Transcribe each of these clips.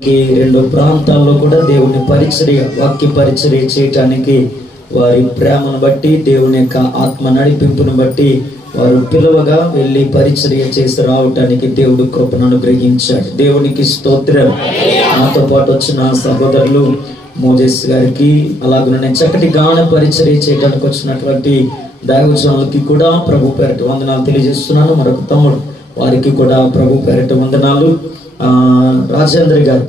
రెండు ప్రాంతాల్లో కూడా దేవుని పరిచర్య, వాక్య పరిచర్య చేయటానికి వారి ప్రేమను బట్టి, దేవుని యొక్క ఆత్మ నడిపింపును బట్టి వారు పిలువగా వెళ్ళి పరిచర్య చేసి రావటానికి దేవుడు కృపను అనుగ్రహించాడు. దేవునికి స్తోత్రం. నాతో పాటు వచ్చిన సహోదరులు మోజెస్ గారికి, అలాగే చక్కటి గాన పరిచర్య చేయడానికి వచ్చినటువంటి దైవజనులకి కూడా ప్రభు పేరిట వందనాలు తెలియజేస్తున్నాను. మరొక తమ్ముడు, వారికి కూడా ప్రభు పేరిట వందనాలు. రాజేంద్ర గారు,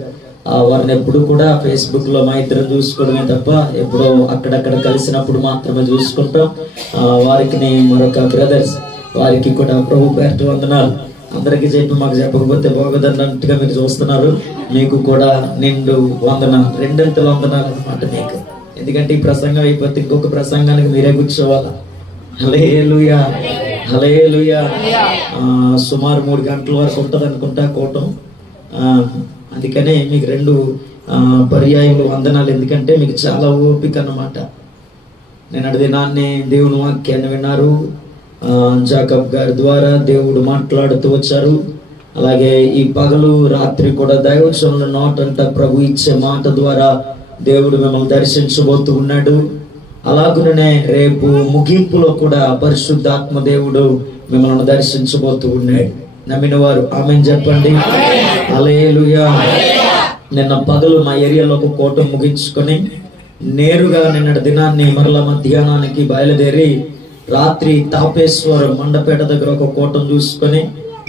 వారిని ఎప్పుడు కూడా ఫేస్బుక్ లో మా ఇద్దరు చూసుకోవడమే తప్ప ఎప్పుడో అక్కడక్కడ కలిసినప్పుడు మాత్రమే చూసుకుంటాం. వారికి మరొక బ్రదర్స్, వారికి కూడా ప్రభు పేరిట వందనాలు. అందరికీ చెప్పి మాకు చెప్పకపోతే బాగోదన్నట్టుగా మీరు చూస్తున్నారు. మీకు కూడా నిండు వందనాలు, రెండంతల వందనాలు అన్నమాట మీకు. ఎందుకంటే ఈ ప్రసంగం అయిపోతే ఇంకొక ప్రసంగానికి మీరే కూర్చోవాలా. హల్లెలూయా, హల్లెలూయా. సుమారు 3 గంటల వరకు ఉంటుంది అనుకుంటా కూటం. అందుకనే మీకు 2 పర్యాయములు వందనాలు. ఎందుకంటే మీకు చాలా ఓపిక అన్నమాట. నేను దినాన్ని దేవుని వాక్యాన్ని విన్నారు. జాకబ్ గారి ద్వారా దేవుడు మాట్లాడుతూ వచ్చారు. అలాగే ఈ పగలు రాత్రి కూడా దైవజనుల నోటంట ప్రభు ఇచ్చే మాట ద్వారా దేవుడు మిమ్మల్ని దర్శించబోతూ ఉన్నాడు. అలాగునే రేపు ముగింపులో కూడా పరిశుద్ధాత్మ దేవుడు మిమ్మల్ని దర్శించబోతూ ఉన్నాడు. నమ్మిన వారు ఆమేన్ చెప్పండి. హల్లెలూయా. నిన్న పగలు మా ఏరియాలో ఒక కూటం ముగించుకొని నేరుగా నిన్నటి దినాన్ని మరలా మధ్యాహ్నానికి బయలుదేరి రాత్రి తాపేశ్వరం మండపేట దగ్గర ఒక కూటం చూసుకొని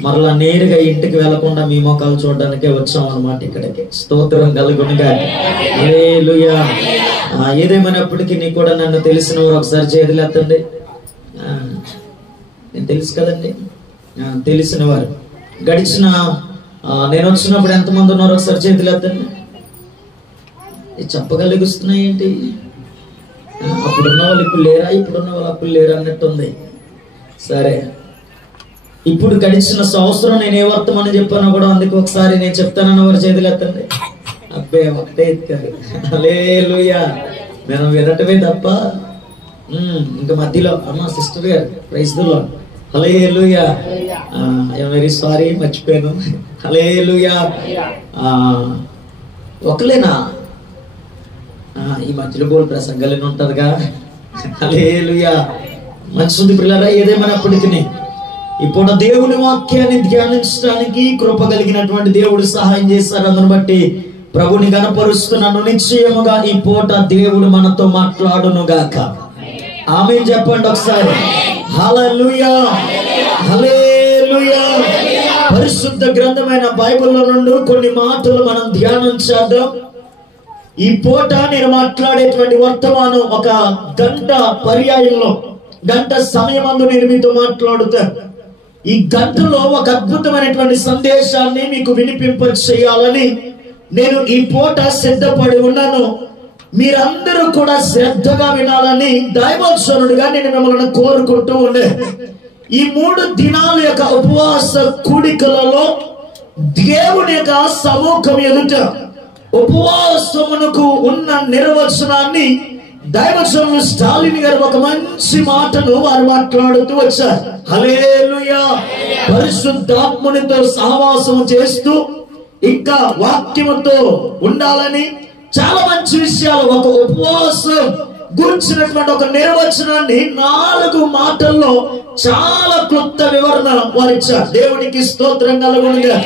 మరలా నేరుగా ఇంటికి వెళ్లకుండా మీ మొక్కలు చూడడానికే వచ్చాం అన్నమాట ఇక్కడికి. స్తోత్రం కలుగునుగా. హల్లెలూయా. ఏదేమైనప్పటికీ నీ కూడా నన్ను తెలిసిన వారు ఒకసారి చేతులు ఎత్తండి. నేను తెలుసు కదండి, తెలిసిన వారు. గడిచిన నేను వచ్చినప్పుడు ఎంతమంది ఉన్నారు ఒకసారి చేతులు ఎత్తండి. చెప్పగలుగుతున్నాయి ఏంటి? అప్పుడున్న వాళ్ళు ఇప్పుడు లేరా, ఇప్పుడున్న వాళ్ళు అప్పుడు లేరా అన్నట్టుంది. సరే, ఇప్పుడు గడిచిన సంవత్సరం నేను ఏ వర్తమానం చెప్పానో కూడా అందుకు ఒకసారి నేను చెప్తానన్న వారు చేతులు ఎత్తండి. అబ్బే ఒకటే ఎత్తారు. హల్లెలూయా. నేను వినటమే తప్ప ఇంకా మధ్యలో అమ్మ సిస్టర్ గారు praise the Lord. Hallelujah. I'm very sorry, మర్చిపోయాను. హల్లెలూయా. ఒకలేనా? ఈ మధ్యలో బోల్ ప్రసంగాలు ఉంటదిగా. హల్లెలూయా. మంచిది పిల్లరా. ఏదేమైనప్పటికీ ఇప్పుడు దేవుని వాక్యాన్ని ధ్యానించడానికి కృప కలిగినటువంటి దేవుడు సహాయం చేశారు. అందుని బట్టి ప్రభుని గణపరుస్తున్నాను. నిశ్చయముగా ఈ పూట దేవుడు మనతో మాట్లాడును గాక. ఆమేన్ చెప్పండి ఒకసారి. హల్లెలూయా, హల్లెలూయా. పరిశుద్ధ గ్రంథమైన బైబిల్లో నుండి కొన్ని మాటలు మనం ధ్యానం చేద్దాం. ఈ పూట నేను మాట్లాడేటువంటి వర్తమానం ఒక గంట పర్యాయంలో, గంట సమయమందు నేను మీతో మాట్లాడుతాను. ఈ గంటలో ఒక అద్భుతమైనటువంటి సందేశాన్ని మీకు వినిపింప చేయాలని నేను ఈ పూట సిద్ధపడి ఉన్నాను. మీరందరూ కూడా శ్రద్ధగా వినాలని దైవోత్సవుడుగా నేను మిమ్మల్ని కోరుకుంటూ ఉండే. ఈ 3 దినాల యొక్క ఉపవాస కూడికలలో దేవుని యొక్క సముఖం ఎదుట ఉపవాసమునకు ఉన్న నిర్వచనాన్ని దైవజనులు స్టాలిన్ గారు ఒక మంచి మాటను వారు మాట్లాడుతూ వచ్చారు. హల్లెలూయా. పరిశుద్ధాత్మునితో సహవాసం చేస్తూ ఇంకా వాక్యముతో ఉండాలని చాలా మంచి విషయాలు, ఒక ఉపవాసం గురించినటువంటి ఒక నిర్వచనాన్ని 4 మాటల్లో చాలా క్లుప్త వివరణ వారిచ్చారు. దేవునికి స్తోత్రం కలుగునుగా.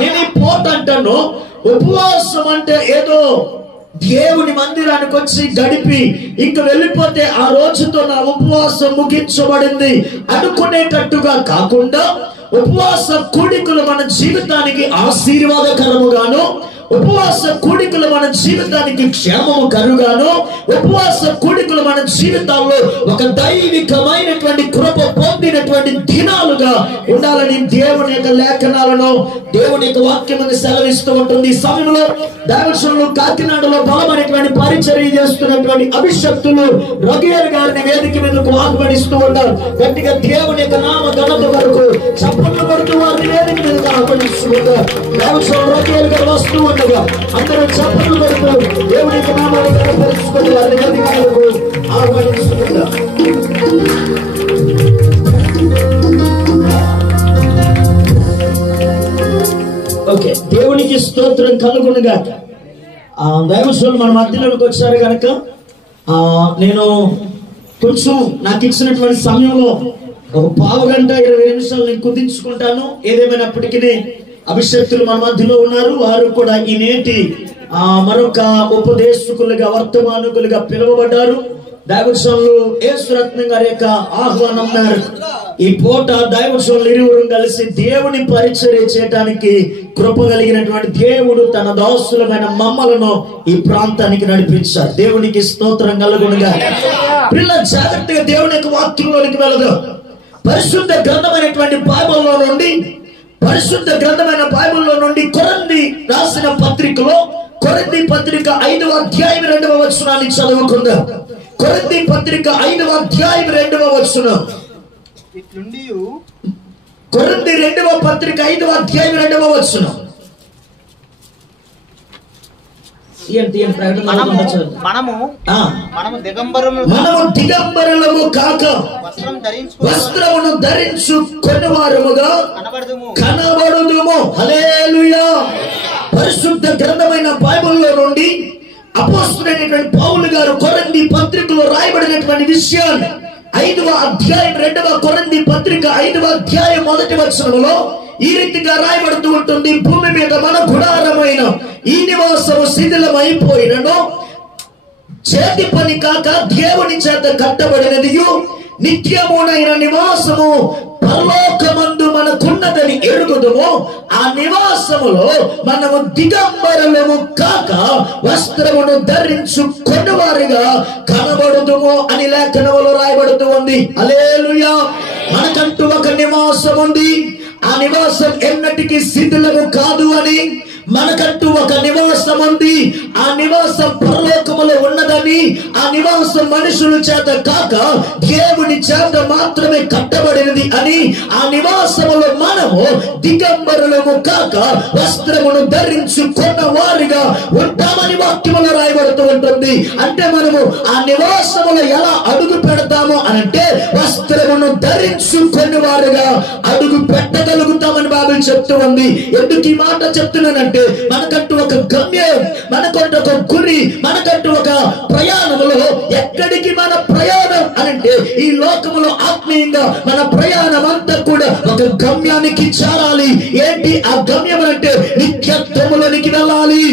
నేను ఈ పూట అంటాను, ఉపవాసం అంటే ఏదో దేవుని మందిరానికి వచ్చి గడిపి ఇంక వెళ్ళిపోతే ఆ రోజుతో నా ఉపవాసం ముగించబడింది అనుకునేటట్టుగా కాకుండా, ఉపవాస కూడికలు మన జీవితానికి ఆశీర్వాదకరముగాను, ఉపవాస కూడికలు మన జీవితానికి క్షేమము కరుగాను, ఉపవాస కూడికలు మన జీవితాల్లో ఒక దైవికమైనటువంటి కృప పొందినటువంటి దినాలుగా ఉండాలని దేవుని యొక్క లేఖనాలను, దేవుని యొక్క వాక్యమును సెలవిస్తూ ఉంటుంది. ఈ సమయంలో దైవజనులు కాకినాడలో బలమైనటువంటి పరిచర్య చేస్తున్నటువంటి అభిషక్తులు రొగేల్ గారిని వేదిక మీదకు ఆహ్వానిస్తూ ఉన్నారు. గట్టిగా దేవుని యొక్క నామ ఘనత వరకు చప్పట్లు కొడుతూ వారిని వేదిక మీదకు ఆహ్వానిస్తూ ఉన్నారు. దైవజనులు రొగేల్ గారు వస్తూ ఉండగా అందరూ చప్పట్లు కొడుతూ దేవుని యొక్క నామాన్ని కనపరుచుకొని వారిని వేదిక మీదకు ఆహ్వానిస్తూ ఉన్నారు. ఓకే, దేవునికి స్తోత్రం. స్తోత్రం కలుగునుగా. దైవజనులు మన మధ్యలోకి వచ్చారు కనుక నేను కొంచెం నాకు ఇచ్చినటువంటి సమయంలో ఒక పావు గంట 20 నిమిషాలు నేను కుదించుకుంటాను. ఏదేమైనప్పటికీ అభిషేక్తులు మన మధ్యలో ఉన్నారు. వారు కూడా ఈ నేటి మరొక ఉపదేశకులుగా వర్తమానుకులుగా పిలువబడ్డారు. దైవజనులు యేసురత్నం గారి యొక్క ఆహ్వానం మేరకు ఈ పూట దైవజనులు ఇరువురు కలిసి దేవుని పరిచర్య చేయడానికి కృప కలిగినటువంటి దేవుడు తన దాసులమైన మమ్మలను ఈ ప్రాంతానికి నడిపించారు. దేవునికి స్తోత్రం కలుగునుగా. పిల్ల జాగ్రత్తగా దేవుని యొక్క వాక్యంలోనికి వెళ్ళదు. పరిశుద్ధ గ్రంథమైనటువంటి బైబిల్లో నుండి కొరింథీ రాసిన పత్రికలో కొరింథీ పత్రిక 5వ అధ్యాయం 2వ వచనాన్ని చదువుకుందాం. కొరింథీ పత్రిక 5వ అధ్యాయం 2వ వచనం. కొరింథీ 2వ పత్రిక 5వ అధ్యాయం 2వ వచనం. మనము దిగంబరులము కాక వస్త్రమును ధరించుకొనివారముగా కనబడుదుము. హల్లెలూయా. పరిశుద్ధ గ్రంథమైన బైబిల్లో నుండి అపోస్తలుడైనటువంటి పౌలు గారు కొరింథీ పత్రికలో రాయబడినటువంటి విషయాన్ని 5వ అధ్యాయం 2వ కొరింథీ పత్రిక 5వ అధ్యాయం 1వ వచనంలో ఈ రీతిగా రాయబడుతూ ఉంటుంది. భూమి మీద మన గుడారమైన ఈ నివాసము శిథిలమైపోయినను చేతి పని కాక దేవుని చేత కట్టబడినది నిత్యమునైన నివాసము పరలోకమందు మనకున్నదని ఎరుగుదుము. ఆ నివాసములో మనము దిగంబరులము కాక వస్త్రమును ధరించుకొనివారిగా కనబడుదుము అని లేఖనములో రాయబడుతూ ఉంది. హల్లెలూయా. మనకంటూ ఒక నివాసం ఉంది. ఆ నివాసం ఎన్నటికీ శిథిలము కాదు అని. మనకంటూ ఒక నివాసం ఉంది. ఆ నివాసం పరలోకములో ఉన్నదని. ఆ నివాసం మనుషుల చేత కాక దేవుని చేత మాత్రమే కట్టబడినది అని. ఆ నివాసములో మనము దిగంబరులము కాక వస్త్రమును ధరించుకున్న వారిగా ఉంటామని వాక్యములో రాయబడుతూ ఉంటుంది. అంటే మనము ఆ నివాసములో ఎలా అడుగు పెడతాము అనంటే వస్త్రమును ధరించుకుని వారుగా అడుగు పెట్టగలుగుతామని బైబిల్ చెప్తూ ఉంది. ఎందుకు ఈ మాట చెప్తున్నానంటే మనకంటూ ఒక గమ్యం, మనకంటూ ఒక గురి, మనకంటూ ఒక ప్రయాణంలో ఎక్కడికి మన ప్రయాణం అనంటే ఈ లోకములో ఆత్మీయంగా మన ప్రయాణం అంతా కూడా ఒక గమ్యానికి చేరాలి. ఏంటి ఆ గమ్యం అంటే నిత్యత్వములోనికి వెళ్ళాలి.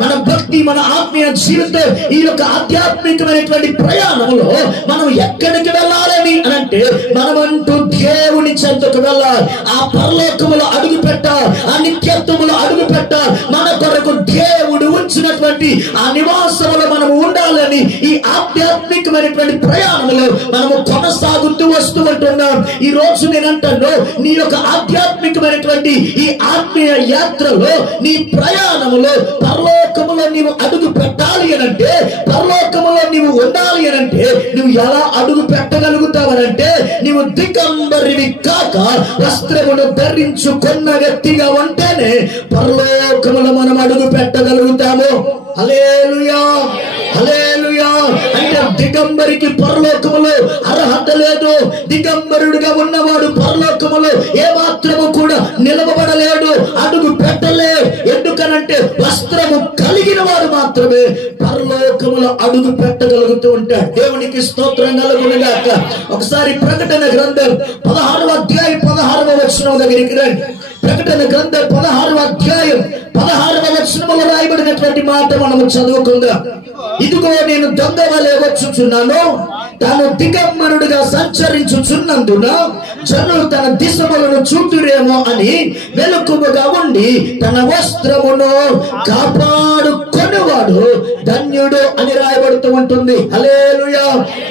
మన భక్తి, మన ఆత్మీయ జీవితం, ఈ యొక్క ఆధ్యాత్మికమైనటువంటి ప్రయాణంలో మనం ఎక్కడికి వెళ్ళాలని అనంటే మనమంటూ దేవుని చెంతకు వెళ్ళాలి. ఆ పరలోకములో అడుగు పెట్టాలి. ఆ నిత్యత్వములో అడుగు పెట్టాలి. మన కొరకు దేవుడు ఉంచినటువంటి ఆ నివాసములో మనము ఉండాలని ఈ ఆధ్యాత్మికమైనటువంటి ప్రయాణంలో మనము కొనసాగుతూ వస్తూ ఉంటున్నాం. ఈ రోజు నేను అంటాను, నీ యొక్క ఆధ్యాత్మికమైనటువంటి ఈ ఆత్మీయ యాత్రలో, నీ ప్రయాణములో పరలోకములో నీవు అడుగు పెట్టాలి అనంటే, పరలోకములో నీవు ఉండాలి అనంటే నువ్వు ఎలా అడుగు పెట్టగలుగుతావనంటే నీవు దిగంబరివి కాక వస్త్రమును ధరించుకున్న వ్యక్తిగా ఉంటేనే పరలోకములో మనం అడుగు పెట్టగలుగుతాము. హల్లెలూయా, హల్లెలూయా. అంటే దిగంబరికి పరలోకములో అర్హత లేదు. దిగంబరుడిగా ఉన్నవాడు పరలోకములో ఏ మాత్రము కూడా నిలవబడలేడు, అడుగు పెట్టలేడు. ఎందుకనంటే వస్త్రము కలిగిన వాడు మాత్రమే పరలోకములో అడుగు పెట్టగలుగుతూ ఉంటాడు. దేవునికి స్తోత్రం కలుగునుగాక. ఒకసారి ప్రకటన గ్రంథం 16వ అధ్యాయం 16వ వచనం దగ్గరికి రండి. ప్రకటన గ్రంథం 16వ అధ్యాయం 16వ వచనములో రాయబడినటువంటి మాట మనము చదువుకుందాం. ఇదిగో నేను దొంగ వలె వచ్చుచున్నాను, తాను దిగంబరుడుగా సంచరించుచున్నందున జనులు తన దిశములను చూతురేమో అని వెలుకుగా ఉండి తన వస్త్రమును కాపాడుకొనివాడు ధన్యుడు అని రాయబడుతూ ఉంటుంది. హల్లెలూయా.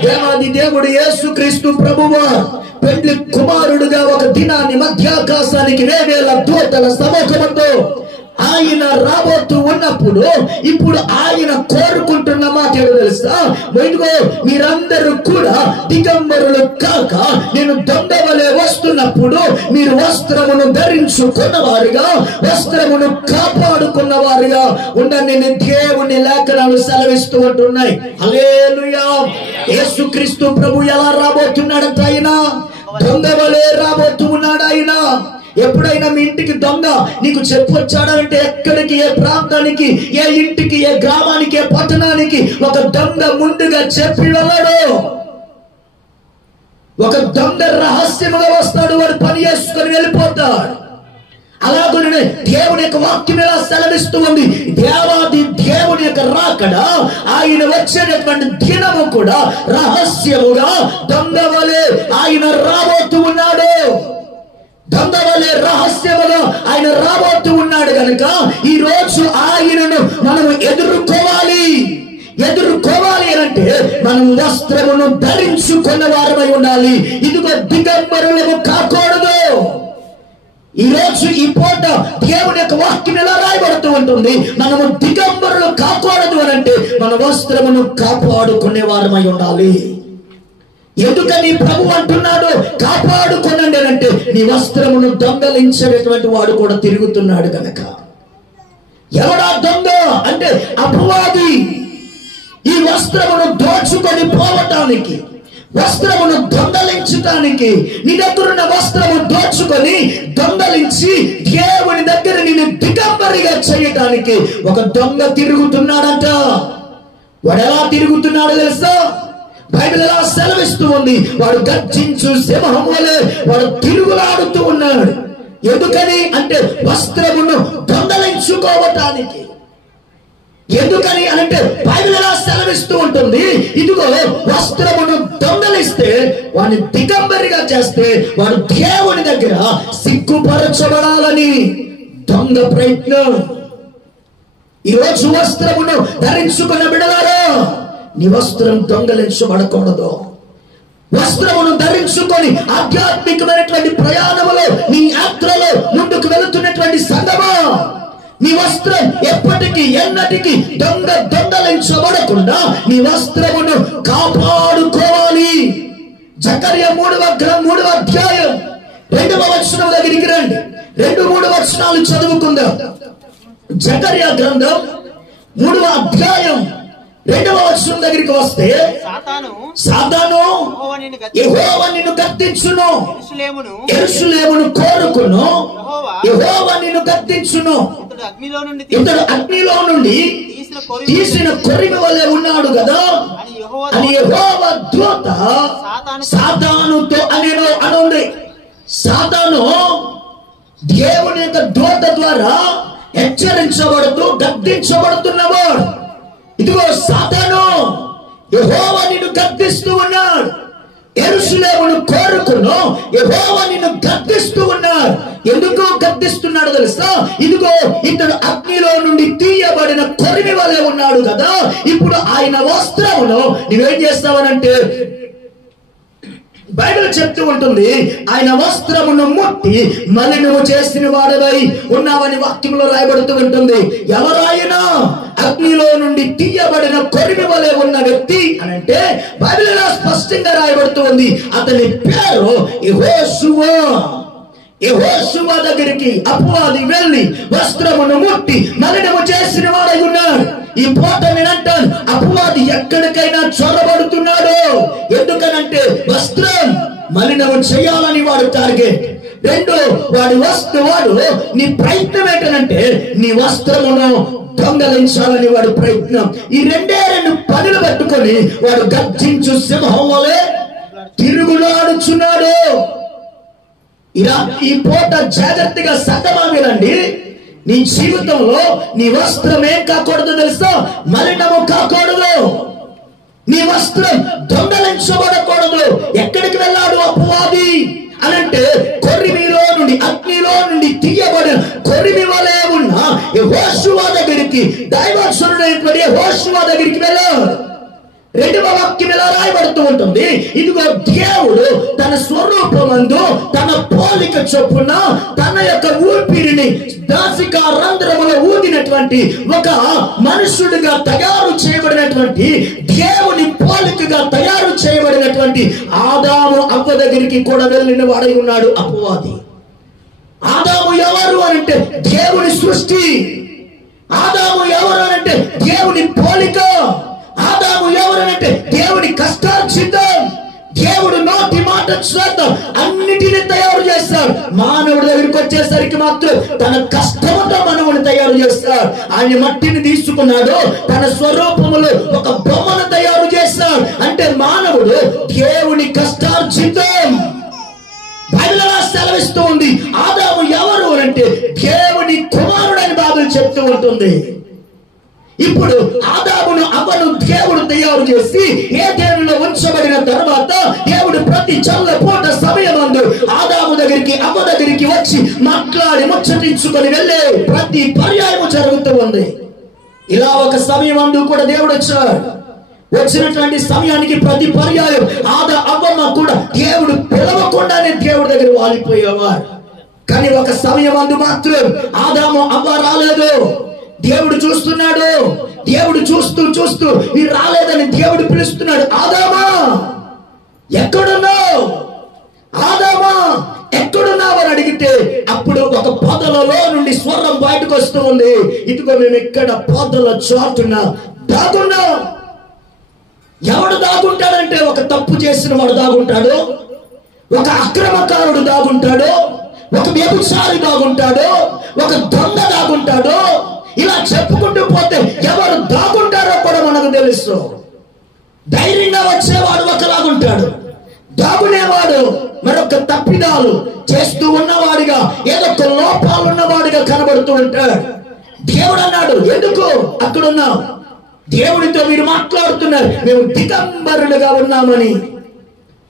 దేవాది దేవుడు యేసుక్రీస్తు ప్రభువు పెండ్లి కుమారుడుగా ఒక దినాన్ని మధ్యాకాశానికి వేవేల దూతల సమూహముతో ఆయన రాబోతూ ఉన్నప్పుడు ఇప్పుడు ఆయన కోరుకుంటున్న మాట ఏదో తెలుసా? ఇదిగో మీరందరూ కూడా దిగంబరులు కాక నేను దొంగ వలె వస్తున్నప్పుడు మీరు వస్త్రమును ధరించుకున్న వారుగా, వస్త్రమును కాపాడుకున్న వారుగా ఉండండి. దేవుని లేఖనాలు సెలవిస్తూ ఉంటున్నాయి. హల్లెలూయా. యేసుక్రీస్తు ప్రభు ఎలా రాబోతున్నాడంట? ఆయన దొంగ వలె రాబోతూ ఉన్నాడు. ఆయన ఎప్పుడైనా మీ ఇంటికి దొంగ నీకు చెప్పొచ్చాడంటే ఎక్కడికి, ఏ ప్రాంతానికి, ఏ ఇంటికి, ఏ గ్రామానికి, ఏ పట్టణానికి ఒక దొంగ ముందుగా చెప్పి వెళ్ళాడు. ఒక దొంగ రహస్యముగా వస్తాడు, వాడు పని చేసుకొని వెళ్ళిపోతాడు. అలాగనే దేవుని యొక్క వాక్యం ఎలా సెలవిస్తూ ఉంది, దేవాది దేవుని యొక్క రాకడ, ఆయన వచ్చేటటువంటి దినము కూడా రహస్యముగా దొంగ వలె ఆయన రాబోతూ ఉన్నాడు. దొంగ వలె రహస్యముగా ఆయన రాబోతూ ఉన్నాడు కనుక ఈ రోజు ఆయనను మనము ఎదుర్కోవాలి అంటే మనం వస్త్రమును ధరించుకున్న వారమై ఉండాలి. ఇదిగో దిగంబరులము కాకూడదు. ఈ రోజు ఈ పూట దేవుని యొక్క వాక్యం ఎలా రాయబడుతూ ఉంటుంది, మనము దిగంబరులు కాకూడదు అని అంటే మన వస్త్రమును కాపాడుకునే వారమై ఉండాలి. ఎందుకని ప్రభు అంటున్నాడు కాపాడుకోనండి అంటే, నీ వస్త్రమును దొంగలించేటటువంటి వాడు కూడా తిరుగుతున్నాడు కనుక. ఎవడా దొంగ అంటే అపవాది. ఈ వస్త్రమును దోచుకొని పోవటానికి, వస్త్రమును దొంగలించటానికి, నీ దగ్గరున్న వస్త్రము దోచుకొని దొంగలించి దేవుని దగ్గర నిన్ను దిగంబరిగా చేయటానికి ఒక దొంగ తిరుగుతున్నాడంట. వాడు ఎలా తిరుగుతున్నాడో తెలుసా? బైబిల్ ఎలా సెలవిస్తూ ఉంది, వాడు గర్జించు సింహం వలె వాడు తిరుగులాడుతూ ఉన్నాడు. ఎందుకని అంటే వస్త్రమును దొంగలించుకోవటానికి. ఎందుకని అంటే బైబిల్ ఎలా సెలవిస్తూ ఉంటుంది, ఇదిగో వస్త్రమును దొంగలిస్తే, వాడిని దిగంబరిగా చేస్తే వాడు దేవుని దగ్గర సిగ్గుపరచబడాలని దొంగ ప్రయత్నం. ఈరోజు వస్త్రమును ధరించుకున్న బిడ్డలారా, నీ వస్త్రం దొంగలించబడకూడదు. వస్త్రమును ధరించుకొని ఆధ్యాత్మికమైనటువంటి ప్రయాణములో, నీ యాత్రలో ముందుకు వెళుతున్నటువంటి సంగమా, నీ వస్త్రం ఎప్పటికీ ఎన్నటికీ దొంగలించబడకుండా నీ వస్త్రమును కాపాడుకోవాలి. జకర్యా 3వ అధ్యాయం 2వ వచనం దగ్గరికి రండి. 2-3 వచనాలు చదువుకుందాం. జకర్యా గ్రంథం 3వ అధ్యాయం 2వ వచనం దగ్గరికి వస్తే, సాతాను యెహోవా నిన్ను గద్దించును, యెరూషలేమును కోరుకును, యెహోవా నిన్ను గద్దించును, ఇతడు అగ్నిలో నుండి తీసిన కొరిమి వలె ఉన్నాడు కదా అని యెహోవా దూత సాతానుతో అనండి. సాతాను దేవుని యొక్క దూత ద్వారా హెచ్చరించబడుతూ గద్దించబడుతున్నవాడు. ఇదిగో సాతాను, యెహోవా నిన్ను గద్దిస్తూ ఉన్నాడు, యెరూషలేమును కోరుకును, యెహోవా నిన్ను గద్దిస్తూ ఉన్నాడు. ఎందుకు గద్దిస్తున్నాడు తెలుసా? ఇదిగో ఇతడు అగ్నిలో నుండి తీయబడిన కొరిమి వలె ఉన్నాడు కదా. ఇప్పుడు ఆయన వస్త్రమును నువ్వేం చేస్తావనంటే, బైబిల్ చెప్తూ ఉంటుంది, ఆయన వస్త్రమును ముట్టి మలినము చేసిన వాడవై ఉన్నావని వాక్యంలో రాయబడుతూ ఉంటుంది. ఎవరాయన? అగ్నిలో నుండి తీయబడిన కొరిమి వలె ఉన్న వ్యక్తి అనంటే బైబిల్ స్పష్టంగా రాయబడుతూ ఉంది. అతని పేరు యెహోషువ. యెహోషువ దగ్గరికి అపవాది వెళ్ళి వస్త్రమును ముట్టి మలినము చేసిన వాడై ఉన్నాడు. ఈ పూట నేనంటాను, అపవాది ఎక్కడికైనా చొరబడుతున్నాడు. ఎందుకనంటే వస్త్రం మలినము చేయాలని వాడు టార్గెట్. రెండు, వాడు నీ ప్రయత్నం ఏంటంటే నీ వస్త్రమును దొంగలించాలని వాడు ప్రయత్నం. ఈ రెండే పనులు పట్టుకొని వాడు గర్జించు సింహం వలె తిరుగులాడుచున్నాడు. ఈ పూట జాగ్రత్తగా సంగమా వినండి. నీ జీవితంలో నీ వస్త్రం ఏం కాకూడదు తెలుసా? మలినము కాకూడదు. నీ వస్త్రం దొంగలించబడకూడదు. ఎక్కడికి వెళ్ళాడు అపవాది అనంటే, కొరిమిలో నుండి అగ్నిలో నుండి తీయబడిన కొరిమి వలె ఉన్న యెహోషువ దగ్గరికి, దైవజనుడైనటువంటి యెహోషువ దగ్గరికి వెళ్ళాడు. రెండవ వాక్యం ఎలా రాయబడుతూ ఉంటుంది, ఇదిగో దేవుడు తన స్వరూపమందు తన పోలిక చొప్పున తన యొక్క ఊపిరిని నాసికా రంధ్రములో ఊదినటువంటి ఒక మనుషుడిగా తయారు చేయబడినటువంటి, దేవుని పోలికగా తయారు చేయబడినటువంటి ఆదాము అవ్వ దగ్గరికి కూడా వెళ్ళిన వాడై ఉన్నాడు అపవాది. ఆదాము ఎవరు అనంటే దేవుని సృష్టి. ఆదాము ఎవరు అనంటే దేవుని పోలిక. ఆదాము ఎవరనంటే దేవుని కష్టార్జితం. దేవుడు నోటి మాట చేద్దాం, అన్నిటినీ తయారు చేస్తాడు. మానవుడి దగ్గరికి వచ్చేసరికి మాత్రం తన కష్టంతో మనవుని తయారు చేస్తాడు. ఆయన మట్టిని తీసుకున్నాడు, తన స్వరూపములో ఒక బొమ్మను తయారు చేస్తాడు. అంటే మానవుడు దేవుని కష్టార్జితం. బైబిల్ సెలవిస్తూ ఉంది, ఆదాము ఎవరు అంటే దేవుని కుమారుడని బైబిల్ చెప్తూ ఉంటుంది. ఇప్పుడు ఆదామును అవ్వను దేవుడు తయారు చేసి ఏదెనులో ఉంచబడిన తర్వాత దేవుడు ప్రతి చల్లపూట సమయమందు ఆదాము దగ్గరికి అవ్వ దగ్గరికి వచ్చి మాట్లాడి ముచ్చటించుకొని వెళ్ళే ప్రతి పర్యాయము జరుగుతూ ఉంది. ఇలా ఒక సమయమందు కూడా దేవుడు వచ్చాడు. వచ్చినటువంటి సమయానికి ప్రతి పర్యాయం అవ్వమ్మ కూడా దేవుడు పిలవకుండానే దేవుడి దగ్గర వాలిపోయేవారు. కానీ ఒక సమయమందు మాత్రం ఆదాము అవ్వ రాలేదు. దేవుడు చూస్తున్నాడు. దేవుడు చూస్తూ చూస్తూ మీరు రాలేదని దేవుడు పిలుస్తున్నాడు. ఆదామా ఎక్కడున్నావు, ఆదామా ఎక్కడున్నావు అని అడిగితే అప్పుడు ఒక పొదలలో నుండి స్వరం బయటకు వస్తూ ఉంది, ఇదిగో మేము ఇక్కడ పొదల చాటున దాగున్నాం. ఎవడు దాగుంటాడంటే ఒక తప్పు చేసిన వాడు దాగుంటాడు, ఒక అక్రమకారుడు దాగుంటాడు, ఒక వ్యభిచారి దాగుంటాడు, ఒక దొంగ దాగుంటాడు. ఇలా చెప్పుకుంటూ పోతే ఎవరు దాగుంటారో కూడా మనకు తెలుసు. ధైర్యంగా వచ్చేవాడు ఒకలాగుంటాడు, దాగునేవాడు మరొక తప్పిదాలు చేస్తూ ఉన్నవాడిగా, ఏదో ఒక లోపాలు ఉన్నవాడిగా కనబడుతూ ఉంటాడు. దేవుడు అన్నాడు, ఎందుకు అక్కడున్నావు? దేవుడితో మీరు మాట్లాడుతున్నారు, మేము దిగంబరులుగా ఉన్నామని.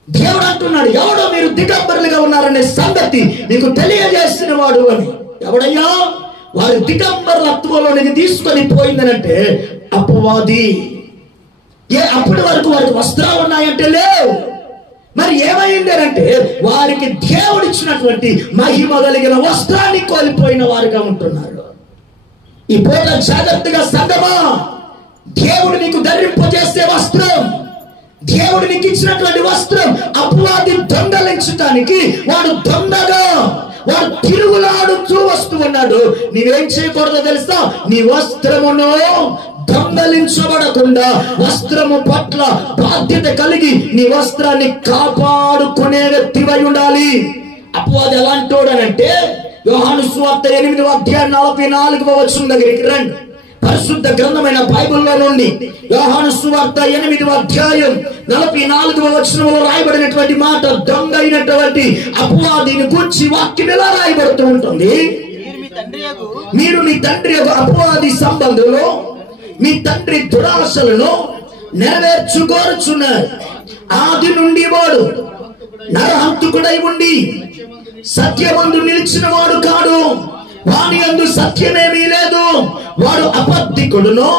దేవుడు అంటున్నాడు, ఎవడో మీరు దిగంబరులుగా ఉన్నారనే సంగతి నీకు తెలియజేసిన వాడు అని. ఎవడయ్యా? వారి దిగంబరత్వంలోనికి తీసుకొని పోయిందనంటే అపవాది. అప్పటి వరకు వారికి వస్త్రాలు ఉన్నాయంటే లేవు. మరి ఏమైంది అంటే వారికి దేవుడిచ్చినటువంటి మహిమ కలిగిన వస్త్రాన్ని కోల్పోయిన వారిగా ఉంటున్నారు. ఈ పూట జాగ్రత్తగా సంగమా, దేవుడు నీకు ధరింపజేసే వస్త్రం, దేవుడు నీకు ఇచ్చినటువంటి వస్త్రం అపవాది దొంగలించడానికి వాడు దొంగగా వాడు తిరుగులాడుతూ వస్తూ ఉన్నాడు. నీవేం చేయకూడదో తెలుసా? నీ వస్త్రమును దొంగలించబడకుండా వస్త్రము పట్ల బాధ్యత కలిగి నీ వస్త్రాన్ని కాపాడుకునే వ్యక్తివై ఉండాలి. అపవాది ఎలాంటోడనంటే యోహాను సువార్త 8వ అధ్యాయం 44వ వచనం దగ్గరికి రండి. పరిశుద్ధ గ్రంథమైన బైబిల్లో నుండి యోహాను సువార్త 8వ అధ్యాయం 44వ వచనంలో రాయబడినటువంటి మాట, దొంగ అయినటువంటి అపవాదిని గూర్చి వాక్యం ఎలా రాయబడుతూ ఉంటుంది? మీరు మీ తండ్రి యొక్క అపవాది సంబంధంలో మీ తండ్రి దురాశలను నెరవేర్చుకోరుచున్నారు. ఆది నుండి వాడు నరహంతకుడై ఉండి సత్యమందు నిలిచిన వాడు కాడు, వాని యందు సత్యమేమీ లేదు. వాడు అబద్ధికుడును,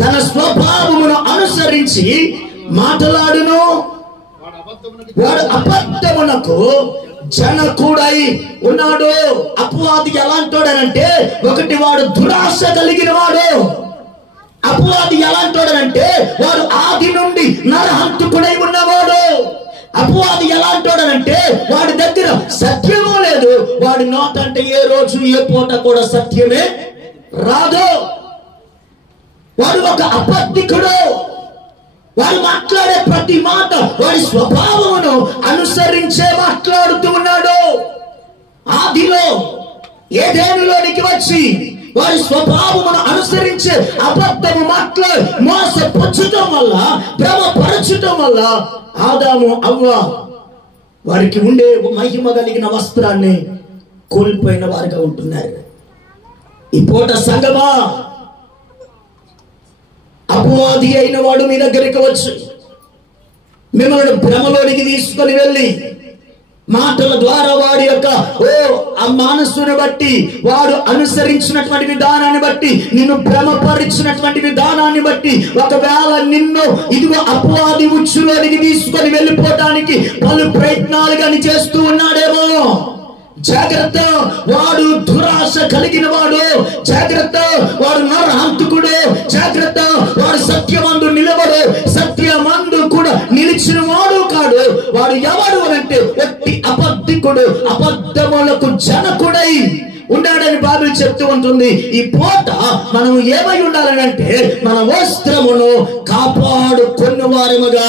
తన స్వభావమును అనుసరించి మాట్లాడును. వాడు అబద్ధమునకు జనకుడై ఉన్నాడు. అపవాది ఎలాంటోడనంటే, ఒకటి వాడు దురాశ కలిగిన వాడు. అపవాది ఎలాంటోడనంటే వాడు ఆది నుండి నరహంతకుడై ఉన్నవాడు. అపవాది ఎలాంటోడనంటే వాడి దగ్గర సత్యము లేదు. వాడి నోటంటే ఏ రోజు ఏ పూట కూడా సత్యమే రాదు. వాడు ఒక అబద్ధికుడు. వాడు మాట్లాడే ప్రతి మాట వాడి స్వభావమును అనుసరించే మాట్లాడుతూ ఉన్నాడు. ఆదిలో ఏదెనులోనికి వచ్చి వారి స్వభావమును అనుసరించే అబద్ధము మాట్లాడి మోసపుచ్చటం వల్ల, భ్రమపరచటం వల్ల ఆదాము అవ్వ వారికి ఉండే మహిమ కలిగిన వస్త్రాన్ని కోల్పోయిన వారిగా ఉంటున్నారు. ఈ పూట సంగమా, అపవాది అయిన వాడు మీ దగ్గరికి వచ్చి మిమ్మల్ని భ్రమలోనికి తీసుకొని వెళ్ళి మాటల ద్వారా వాడి యొక్క ఆ మనస్సును బట్టి, వాడు అనుసరించినటువంటి విధానాన్ని బట్టి, నిన్ను భ్రమపరిచినటువంటి విధానాన్ని బట్టి, ఒకవేళ నిన్ను ఇదిగో అపవాది ఉచ్చులోనికి తీసుకొని వెళ్ళిపోవటానికి పలు ప్రయత్నాలు కానీ చేస్తూ ఉన్నాడేమో. జాగ్రత్త, వాడు దురాశ కలిగిన వాడు. జాగ్రత్త, వాడు నరహంతకుడు. జాగ్రత్త, వాడు సత్యమందు నిలబడు, సత్యమందు కూడా నిలిచిన వాడు కాడు. వాడు ఎవడు అంటే వ్యక్తి అబద్ధికుడు, అబద్ధములకు జనకుడై ఉన్నాడని బైబిల్ చెప్తూ ఉంటుంది. ఈ పూట మనం ఏమై ఉండాలని అంటే మన వస్త్రమును కాపాడుకున్న వారముగా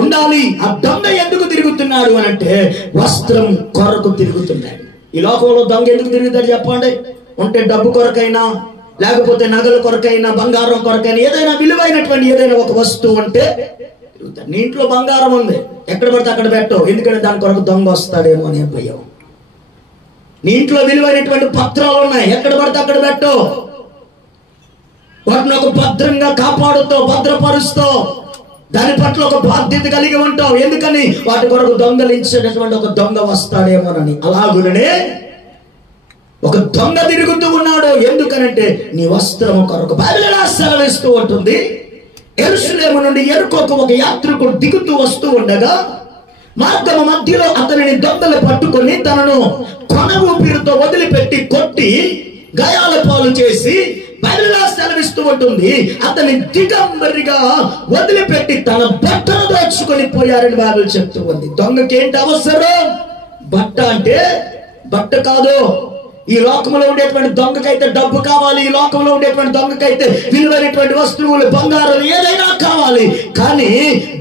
ఉండాలి. ఆ దొంగ ఎందుకు తిరుగుతున్నాడు అని అంటే వస్త్రం కొరకు తిరుగుతున్నాడు. ఈ లోకంలో దొంగ ఎందుకు తిరుగుతాడు చెప్పండి? ఉంటే డబ్బు కొరకైనా, లేకపోతే నగల కొరకైనా, బంగారం కొరకైనా, ఏదైనా విలువైనటువంటి ఏదైనా ఒక వస్తువు ఉంటే తిరుగుతాడు. నీ ఇంట్లో బంగారం ఉంది, ఎక్కడ పడితే అక్కడ పెట్టవు, ఎందుకంటే దాని కొరకు దొంగ వస్తాడేమో అనే భయం. నీ ఇంట్లో విలువైనటువంటి పత్రాలు ఉన్నాయి, ఎక్కడ పడితే అక్కడ పెట్టవు, వాటిని ఒక భద్రంగా కాపాడుతావు, భద్రపరుస్తావు, దాని పట్ల ఒక బాధ్యత కలిగి ఉంటావు. ఎందుకని? వాటి కొరకు దొంగలించేటటువంటి ఒక దొంగ వస్తాడేమోనని. అలాగునే ఒక దొంగ తిరుగుతూ ఉన్నాడు. ఎందుకనంటే నీ వస్త్రము కొరకు. బైబిల్ సెలవిస్తూ ఉంటుంది, యెరూషలేము నుండి యెరికోకు ఒక యాత్రికుడు దిగుతూ వస్తూ ఉండగా మార్గము మధ్యలో అతనిని దొంగలు పట్టుకొని తనను కొన ఊపిరితో వదిలిపెట్టి కొట్టి గాయాల పాలు చేసి, బైబిల్ సెలవిస్తూ ఉంటుంది, అతని దిగంబరిగా వదిలిపెట్టి తన బట్టను దోచుకొని పోయారని బైబిల్ చెప్తూ ఉంది. దొంగకి ఏంటి అవసరం? బట్ట. అంటే బట్ట కాదు. ఈ లోకంలో ఉండేటువంటి దొంగకైతే డబ్బు కావాలి, ఈ లోకంలో ఉండేటువంటి దొంగకైతే విలువైనటువంటి వస్తువులు, బంగారం ఏదైనా కావాలి. కానీ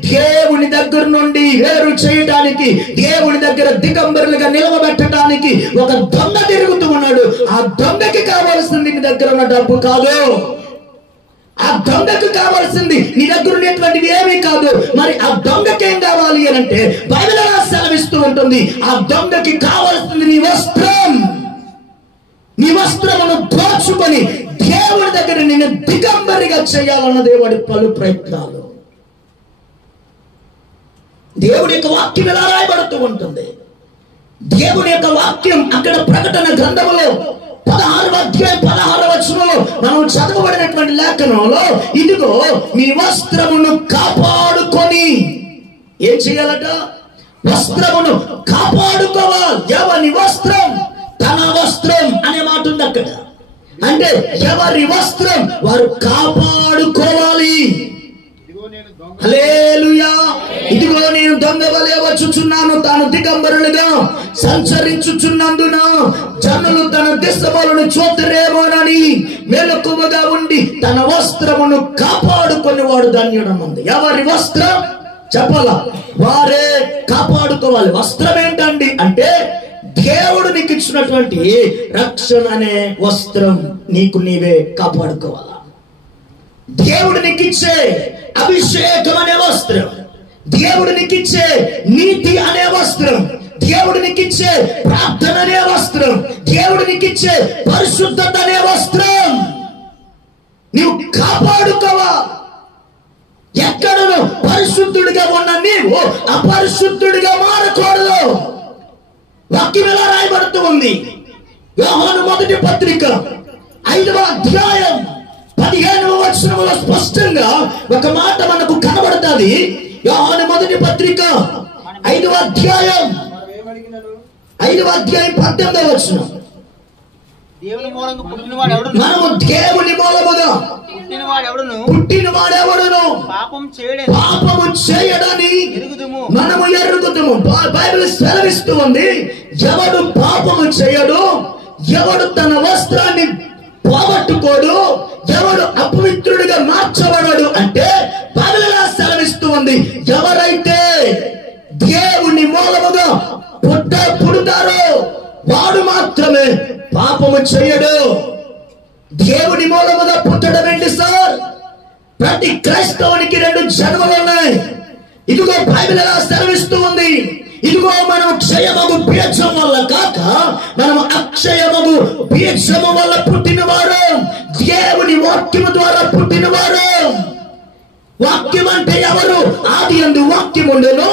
దేవుని దగ్గర నుండి వేరు చేయడానికి, దేవుని దగ్గర దిగంబరులుగా నిలవబెట్టడానికి ఒక దొంగ తిరుగుతూ ఉన్నాడు. ఆ దొంగకి కావాల్సింది నీ దగ్గర ఉన్న డబ్బు కాదు, ఆ దొంగకు కావాల్సింది నీ దగ్గర ఉండేటువంటివి ఏమీ కాదు. మరి ఆ దొంగకి ఏం కావాలి అని అంటే బైబిల్ సెలవిస్తూ ఉంటుంది, ఆ దొంగకి కావాల్సింది నీ వస్త్రం. నీ వస్త్రమును దోచుకొని దేవుడి దగ్గర నిన్ను దిగంబరిగా చేయాలన్న దేవుడి పలు ప్రయత్నాలు. దేవుడి యొక్క వాక్యం ఎలా రాయబడుతూ ఉంటుంది? దేవుడి యొక్క వాక్యం అక్కడ ప్రకటన గ్రంథములో 16వ అధ్యాయం 16వ వచనంలో మనం చదవబడినటువంటి లేఖనంలో, ఇదిగో మీ వస్త్రమును కాపాడుకొని ఏం చేయాలట? వస్త్రమును కాపాడుకోవాలి. ఎవరి వస్త్రం? తన వస్త్రం అనే మాట ఉంది అక్కడ. అంటే ఎవరి వస్త్రం వారు కాపాడుకోవాలి. హల్లెలూయా. ఇదిగో నేను దొంగ వలె వచ్చుచున్నాను, తాను దిగంబరులుగా సంచరించుచున్నందున జనులు తన దిశములను చూతురేమోనని మెలకువగా ఉండి తన వస్త్రమును కాపాడుకొని వాడు ధన్యుడమంది. ఎవరి వస్త్రం చెప్పాలా? వారే కాపాడుకోవాలి. వస్త్రం ఏంటండి అంటే దేవుడు నీకు ఇచ్చినటువంటి రక్షణ అనే వస్త్రం నీకు నీవే కాపాడుకోవాలా. దేవుడు నీకు ఇచ్చే అభిషేకం అనే వస్త్రం, దేవుడు నీకు ఇచ్చే నీతి అనే వస్త్రం, దేవుడు నీకు ఇచ్చే ప్రార్థన అనే వస్త్రం, దేవుడు నీకు ఇచ్చే పరిశుద్ధత అనే వస్త్రం నీవు కాపాడుకోవా. ఎక్కడను పరిశుద్ధుడిగా ఉన్న నీవు అపరిశుద్ధుడిగా మారకూడదు. వాక్యం ఎలా రాయబడుతూ ఉంది? యోహాను మొదటి పత్రిక 5వ అధ్యాయం 15వ వచనంలో స్పష్టంగా ఒక మాట మనకు కనబడుతుంది. యోహాను మొదటి పత్రిక 5వ అధ్యాయం 18వ వచనం, మనము దేవుని మూలముగా పుట్టినవాడెవడును పాపము చేయడని మనము ఎరుగుదుము. బైబిల్ సెలవిస్తూ ఉంది, ఎవడు పాపము చేయడు, ఎవడు తన వస్త్రాన్ని పోగొట్టుకోడు, ఎవడు అపవిత్రుడిగా మార్చబడడు అంటే బైబిల్ సెలవిస్తూ ఉంది, ఎవరైతే దేవుని మూలముగా పుడతారో వాడు మాత్రమే పాపము చేయడు. దేవుని మూలముగా పుట్టడం ఏంటి సార్? ప్రతి క్రైస్తవునికి 2 జన్మలు ఉన్నాయి. ఇదిగో బైబిల్ ఎలా సెలవిస్తూ ఉంది, ఇదిగో మనం క్షయమగు బీజం వల్ల కాక మనం అక్షయమగు బీజము వల్ల పుట్టినవారు, దేవుని వాక్యము ద్వారా పుట్టినవారు. వాక్యం అంటే ఎవరు? ఆది యందు వాక్యం ఉండెను,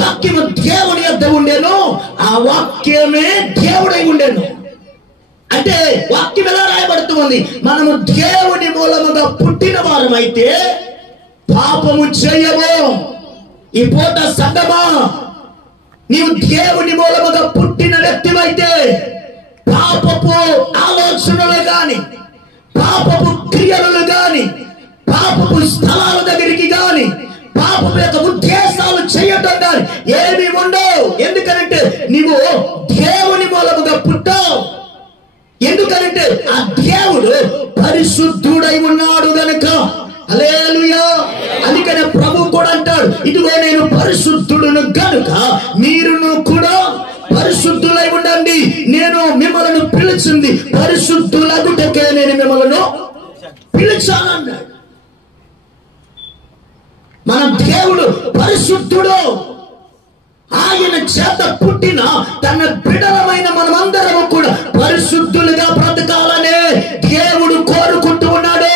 వాక్యము దేవుని యొద్ద ఉండెను, ఆ వాక్యమే దేవుడై ఉండెను. అంటే వాక్యం ఎలా రాయబడుతూ ఉంది? మనము దేవుని మూలముగా పుట్టిన వారమైతే పాపము చేయము. ఈ పూట సంగమా, నీవు దేవుని మూలముగా పుట్టిన వ్యక్తివైతే పాపపు ఆలోచనలు గాని, పాపపు క్రియలు గాని, పాపపు స్థలాల దగ్గరికి గాని, పాపపు యొక్క ఉద్దేశాలు చేయటం గాని ఏమీ ఉండవు. ఎందుకంటే నీవు దేవుని మూలముగా పుట్టావు. ఎందుకంటే ఆ దేవుడు పరిశుద్ధుడై ఉన్నాడు గనుక. హల్లెలూయా. అందుకనే ప్రభు కూడా అంటాడు, ఇదిగో నేను పరిశుద్ధుడును గనుక మీరును కూడా పరిశుద్ధులై ఉండండి. నేను మిమ్మల్ని పిలిచింది పరిశుద్ధులగుటకే నేను మిమ్మల్ని పిలిచానన్నాడు. మన దేవుడు పరిశుద్ధుడు. ఆయన చేత పుట్టిన తన బిడ్డలమైన మనమందరము కూడా పరిశుద్ధులుగా బ్రతకాలనే దేవుడు కోరుకుంటూ ఉన్నాడు.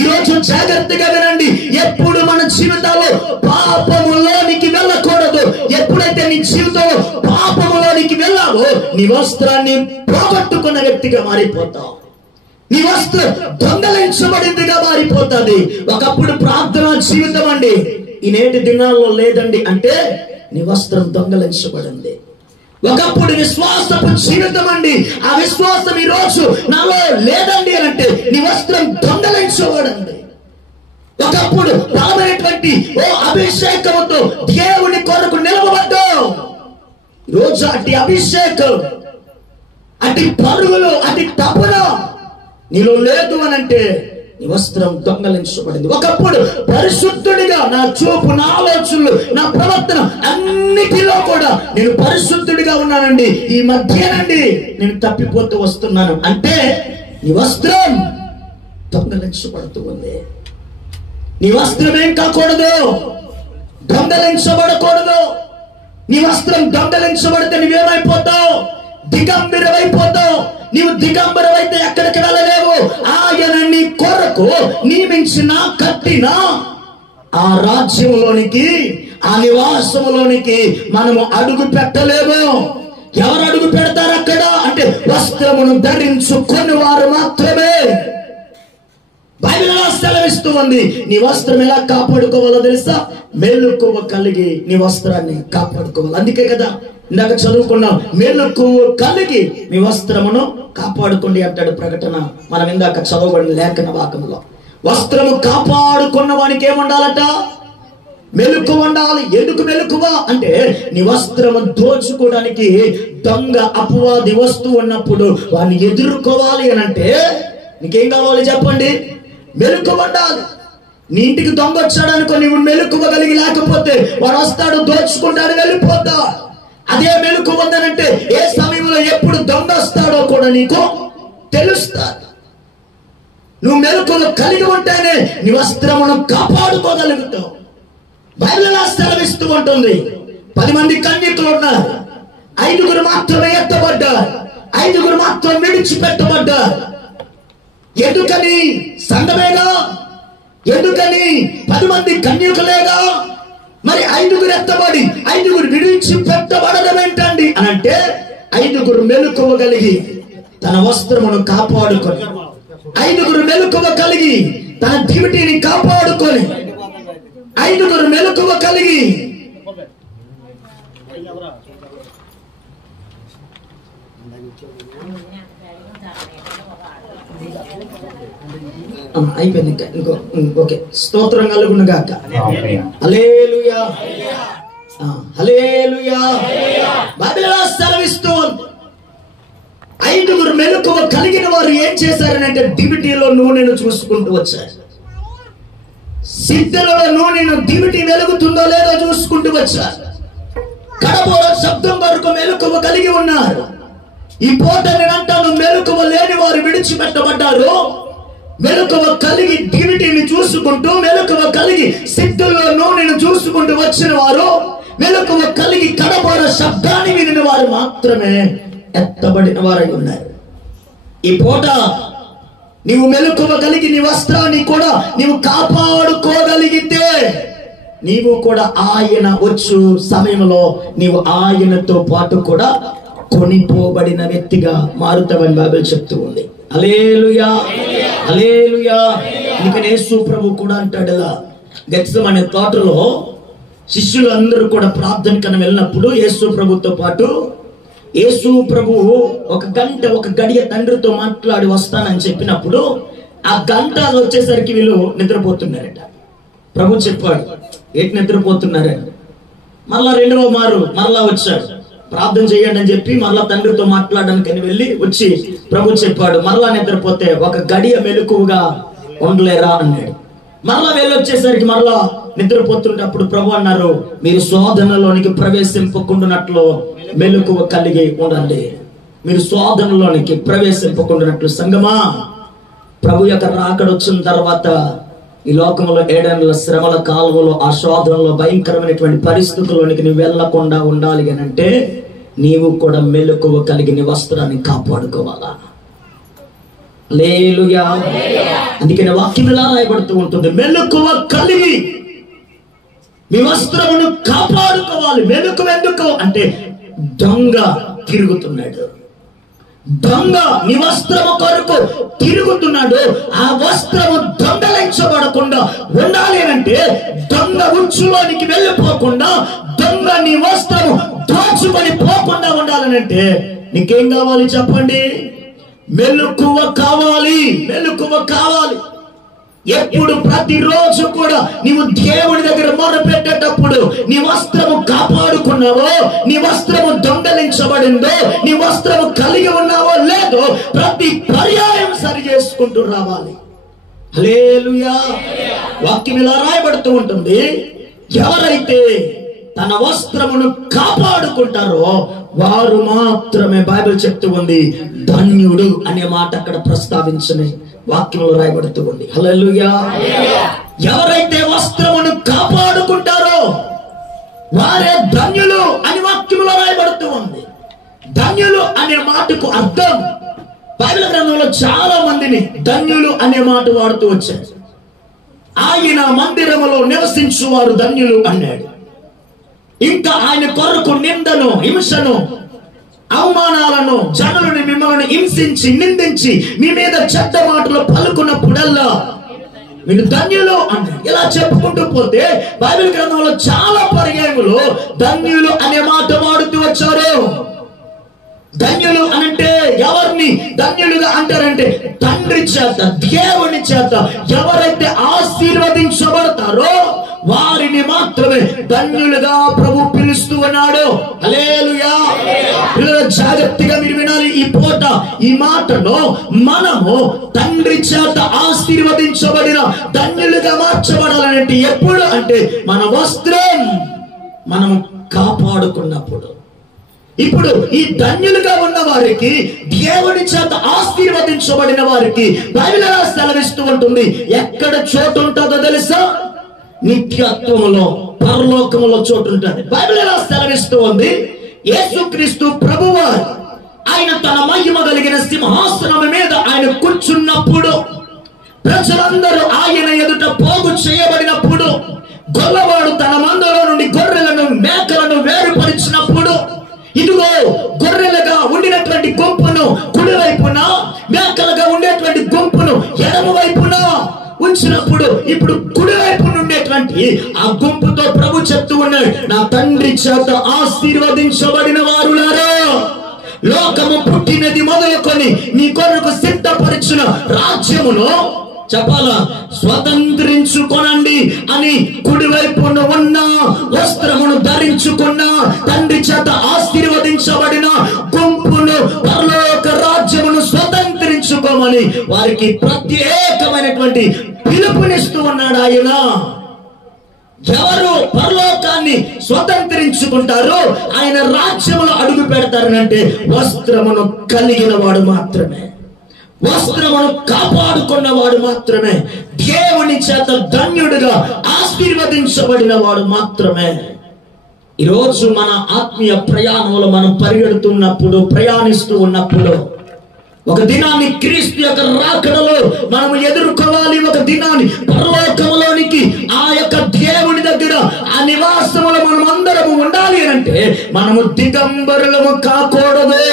ఈరోజు జాగ్రత్తగా వినండి. ఎప్పుడు మన జీవితాల్లో పాపములోనికి వెళ్ళకూడదు. ఎప్పుడైతే నీ జీవితంలో పాపములోనికి వెళ్ళావో నీ వస్త్రాన్ని పోగొట్టుకున్న వ్యక్తిగా మారిపోతావు. నీ వస్త్రం దొంగలించబడిందిగా మారిపోతుంది. ఒకప్పుడు ప్రార్థనా జీవితం అండి, ఈ నేటి దినాల్లో లేదండి అంటే నీ వస్త్రం దొంగలించబడింది. ఒకప్పుడు విశ్వాసపు జీవితం అండి, ఆ విశ్వాసం ఈ రోజు నాలో లేదండి అంటే నీ వస్త్రం దొంగలించబడింది. ఒకప్పుడు బలమైనటువంటి అభిషేకంతో దేవుని కొరకు నిలవబడ్డావు. రోజు అటు అభిషేకం, అటు పరుగులు, అటు తపన నీలో లేదు అని అంటే నీ వస్త్రం దొంగలించబడింది. ఒకప్పుడు పరిశుద్ధుడిగా నా చూపు, నా ఆలోచనలు, నా ప్రవర్తన అన్నిటిలో కూడా నేను పరిశుద్ధుడిగా ఉన్నానండి. ఈ మధ్యనండి నేను తప్పిపోతూ వస్తున్నాను అంటే నీ వస్త్రం దొంగలించబడుతూ ఉంది. నీ వస్త్రం ఏం కాకూడదు, దొంగలించబడకూడదు. నీ వస్త్రం దొంగలించబడితే నువ్వేమైపోతావు? దిగంబరమైపోతావు. నీవు దిగంబరమైతే ఎక్కడికి వెళ్ళలేవు. ఆయన నీ కొరకు నియమించిన కట్టిన ఆ రాజ్యంలోనికి, ఆ నివాసంలోనికి మనము అడుగు పెట్టలేము. ఎవరు అడుగు పెడతారు అక్కడ అంటే వస్త్రమును ధరించుకొని వారు మాత్రమే. బైబిల్ సెలవిస్తూ ఉంది. నీ వస్త్రం ఎలా కాపాడుకోవాలో తెలుసా? మెలకువ కలిగి నీ వస్త్రాన్ని కాపాడుకోవాలి. అందుకే కదా ఇందాక చదువుకున్నాం, మెలకువ కలిగి మీ వస్త్రమును కాపాడుకోండి అంటాడు ప్రకటన. మనం ఇందాక చదవబడిన లేఖన వాక్యంలో వస్త్రము కాపాడుకున్న వానికి ఏముండాలట? మెలకువ ఉండాలి. ఎందుకు మెలకువ అంటే నీ వస్త్రము దోచుకోవడానికి దొంగ అపవాది వస్తూ ఉన్నప్పుడు వాడిని ఎదుర్కోవాలి అని అంటే నీకేం కావాలి చెప్పండి? మెలకువ ఉండాలి. నీ ఇంటికి దొంగ వచ్చాడు అనుకో, నీవు మెలకువ కలిగి లేకపోతే వాడు వస్తాడు, దోచుకుంటాడు, వెళ్ళిపోతా. అదే మెలకువ ఉందనంటే ఏ సమయంలో ఎప్పుడు దొంగ వస్తాడో కూడా నీకు తెలుస్తాడు. నువ్వు మెలకువలు కలిగి ఉంటేనే నీ వస్త్రమును కాపాడుకోగలుగుతావు. బైబిల్ సెలవిస్తూ ఉంటుంది, 10 మంది కన్యకులు ఉన్నారు, 5 మాత్రమే ఎత్తబడ్డారు, 5 మాత్రం విడిచిపెట్టబడ్డారు. ఎందుకని? సంఘమేగా. ఎందుకని? 10 మంది కన్యకులేగా. మరి 5 ఎత్తబడి 5 విడిచిపెట్టబడడం ఏంటండి అని అంటే 5 మెలకువ కలిగి తన వస్త్రమును కాపాడుకొని, 5 మెలకువ కలిగి తన దివిటీని కాపాడుకొని, 5 మెలకువ కలిగి అయిపోయింది. ఇంకో ఓకే. స్తోత్రం కలుగును గాక. హల్లెలూయా, హల్లెలూయా. బైబిల్ సెలవిస్తూ 5 మెలకువ కలిగిన వారు ఏం చేశారనంటే దివిటీలో నూనెను చూసుకుంటూ వచ్చారు. సిద్ధలో నూనెను దివిటి వెలుగుతుందో లేదో చూసుకుంటూ వచ్చారు. కడబోర శబ్దం వరకు మెలకువ కలిగి ఉన్నారు. ఈ పూట నేనంటాను, మెలకువ లేని వారు విడిచిపెట్టబడ్డారు. మెలకువ కలిగి దివిటిని చూసుకుంటూ, మెలకువ కలిగి సిద్ధుల్లో నూనెను చూసుకుంటూ వచ్చిన వారు, మెలకువ కలిగి కడబోర శబ్దాన్ని వినిన వారు మాత్రమే ఎత్తబడిన వారై ఉన్నారు. ఈ పూట నీవు మెలకువ కలిగి నీ వస్త్రాన్ని కూడా నీవు కాపాడుకోగలిగితే నీవు కూడా ఆయన వచ్చు సమయంలో నీవు ఆయనతో పాటు కూడా కొనిపోబడిన వ్యక్తిగా మారుతావని బైబిల్ చెప్తూ ఉంది. హల్లెలూయా, హల్లెలూయా. అందుకని యేసు ప్రభు కూడా అంటాడు, గెత్సెమనే తోటలో శిష్యులు అందరూ కూడా ప్రార్థనకని వెళ్ళినప్పుడు యేసు ప్రభుతో పాటు యేసు ప్రభు ఒక గంట ఒక గడియ తండ్రితో మాట్లాడి వస్తానని చెప్పినప్పుడు ఆ గంట వచ్చేసరికి వీళ్ళు నిద్రపోతున్నారట. ప్రభు చెప్పాడు, ఏంటి నిద్రపోతున్నారని. మళ్ళా 2వ మారు మరలా వచ్చాడు, ప్రార్థన చేయండి అని చెప్పి మరలా తండ్రితో మాట్లాడడానికి వెళ్ళి వచ్చి ప్రభు చెప్పాడు, మరలా నిద్రపోతే ఒక గడియ మెలకువగా ఉండలేరా అన్నాడు. మరలా వెళ్ళొచ్చేసరికి మరలా నిద్రపోతుంటప్పుడు ప్రభు అన్నారు, మీరు శోధనలోనికి ప్రవేశింపకుండానట్లు మెలకువ కలిగి ఉండండి. మీరు శోధనలోనికి ప్రవేశింపకుండానట్లు. సంగమా, ప్రభు యొక్క రాకడ వచ్చిన తర్వాత ఈ లోకంలో 7 ఏళ్ల శ్రమల కాలంలో, ఆ శోధనలో, భయంకరమైనటువంటి పరిస్థితుల్లోనికి నువ్వు వెళ్లకుండా ఉండాలి అని అంటే నీవు కూడా మెలకువ కలిగి నీ వస్త్రాన్ని కాపాడుకోవాలా. హల్లెలూయా. అందుకని వాక్యం ఇలా రాయబడుతూ ఉంటుంది, మెలకువ కలిగి మీ వస్త్రమును కాపాడుకోవాలి. మెలకువ ఎందుకు అంటే దొంగ తిరుగుతున్నాడు. దొంగ నీ వస్త్రము కొరకు తిరుగుతున్నాడు. ఆ వస్త్రము దొంగలించబడకుండా ఉండాలి అంటే దొంగ ఉచ్చులోనికి వెళ్ళిపోకుండా, దొంగ నీ వస్త్రము దోచుకొని పోకుండా ఉండాలనంటే నీకేం కావాలి చెప్పండి? మెలకువ కావాలి. మెలకువ కావాలి. ఎప్పుడు ప్రతిరోజు కూడా నీవు దేవుడి దగ్గర మొరపెట్టేటప్పుడు నీ వస్త్రము కాపాడుకున్నావో, నీ వస్త్రము దొంగలించబడిందో, నీ వస్త్రము కలిగి ఉన్నావో లేదో ప్రతి పర్యాయం సరి చేసుకుంటూ రావాలి. హల్లెలూయా. వాక్యం ఇలా రాయబడుతూ ఉంటుంది, ఎవరైతే తన వస్త్రమును కాపాడుకుంటారో వారు మాత్రమే, బైబిల్ చెప్తూ ఉంది, ధన్యుడు అనే మాట అక్కడ ప్రస్తావించని వాక్యంలో రాయబడుతూ ఉంది. హల్లెలూయా. ఎవరైతే వస్త్రమును కాపాడుకుంటారో వారే ధన్యులు అని వాక్యంలో రాయబడుతూ ఉంది. ధన్యులు అనే మాటకు అర్థం బైబిల్ గ్రంథంలో చాలా మందిని ధన్యులు అనే మాట వాడుతూ వచ్చారు. ఆయన మందిరములో నివసించువారు ధన్యులు అన్నాడు. ఇంకా ఆయన కొరకు నిందను, హింసను, అవమానాలను, జనులను మిమ్మల్ని హింసించి నిందించి మీ మీద చెడ్డ మాటలు పలుకున్నప్పుడల్లా మీరు ధన్యులు అన్నాడు. ఇలా చెప్పుకుంటూ పోతే బైబిల్ గ్రంథంలో చాలా పర్యాయములు ధన్యులు అనే మాట వాడుతూ వచ్చారు. ధన్యులు అనంటే ఎవరిని ధన్యులుగా అంటారంటే తండ్రి చేత, దేవుని చేత ఎవరైతే ఆశీర్వదించబడతారో వారిని మాత్రమే ధన్యులుగా ప్రభు పిలుస్తూ ఉన్నాడు. హల్లెలూయా. జాగ్రత్తగా మీరు వినాలి ఈ పూట ఈ మాటను. మనము తండ్రి చేత ఆశీర్వదించబడిన ధన్యులుగా మార్చబడాలంటే ఎప్పుడు అంటే మన వస్త్రం మనము కాపాడుకున్నప్పుడు. ఇప్పుడు ఈ ధన్యులుగా ఉన్న వారికి, దేవుని చేత ఆశీర్వదించబడిన వారికి బైబిల్ ఎలా సెలవిస్తూ ఉంటుంది? ఎక్కడ చోటు ఉంటుందో తెలుసా? నిత్యత్వములో, పరలోకములో చోటు ఉంటుంది. బైబిల్ ఎలా సెలవిస్తూ ఉంది? యేసుక్రీస్తు ప్రభువారు ఆయన తన మహిమ కలిగిన సింహాసనం మీద ఆయన కూర్చున్నప్పుడు, ప్రజలందరూ ఆయన ఎదుట పోగు చేయబడినప్పుడు, గొల్లవాడు తన మందలో నుండి గొర్రెలను, మేకలను వేరుపరిచినప్పుడు, ఇదిగో గొర్రెలుగా ఉండినటువంటి గుంపును కుడివైపున, మేకలుగా ఉండేటువంటి గుంపును ఎడమ వైపున ఉంచినప్పుడు, ఇప్పుడు కుడివైపు ఉండేటువంటి ఆ గుంపుతో ప్రభు చెప్తూ ఉన్నాడు, నా తండ్రి చేత ఆశీర్వదించబడిన వారులారా, లోకము పుట్టినది మొదలుకొని నీ కొరకు సిద్ధపరిచిన రాజ్యమును చెప్పాలా స్వతంత్రించుకొనండి అని కుడివైపున ఉన్న వస్త్రమును ధరించుకున్న తండ్రి చేత ఆశీర్వదించబడిన గుంపును, పరలోక రాజ్యమును స్వతంత్రించుకోమని వారికి ప్రత్యేకమైనటువంటి పిలుపునిస్తూ ఉన్నాడు ఆయన. ఎవరు పరలోకాన్ని స్వతంత్రించుకుంటారో, ఆయన రాజ్యములో అడుగు పెడతారనంటే వస్త్రమును కలిగిన వాడు మాత్రమే, వస్త్రమును కాపాడుకున్న వాడు మాత్రమే, దేవుని చేత ధన్యుడిగా ఆశీర్వదించబడిన వాడు మాత్రమే. ఈరోజు మన ఆత్మీయ ప్రయాణంలో మనం పరిగెడుతున్నప్పుడు, ప్రయాణిస్తూ ఉన్నప్పుడు, ఒక దినాన్ని క్రీస్తు యొక్క రాకడలో మనము ఎదుర్కోవాలి. ఒక దినాన్ని పరలోకములోనికి, ఆ యొక్క దేవుని దగ్గర, ఆ నివాసములో మనం అందరము ఉండాలి అంటే మనము దిగంబరులము కాకూడదు.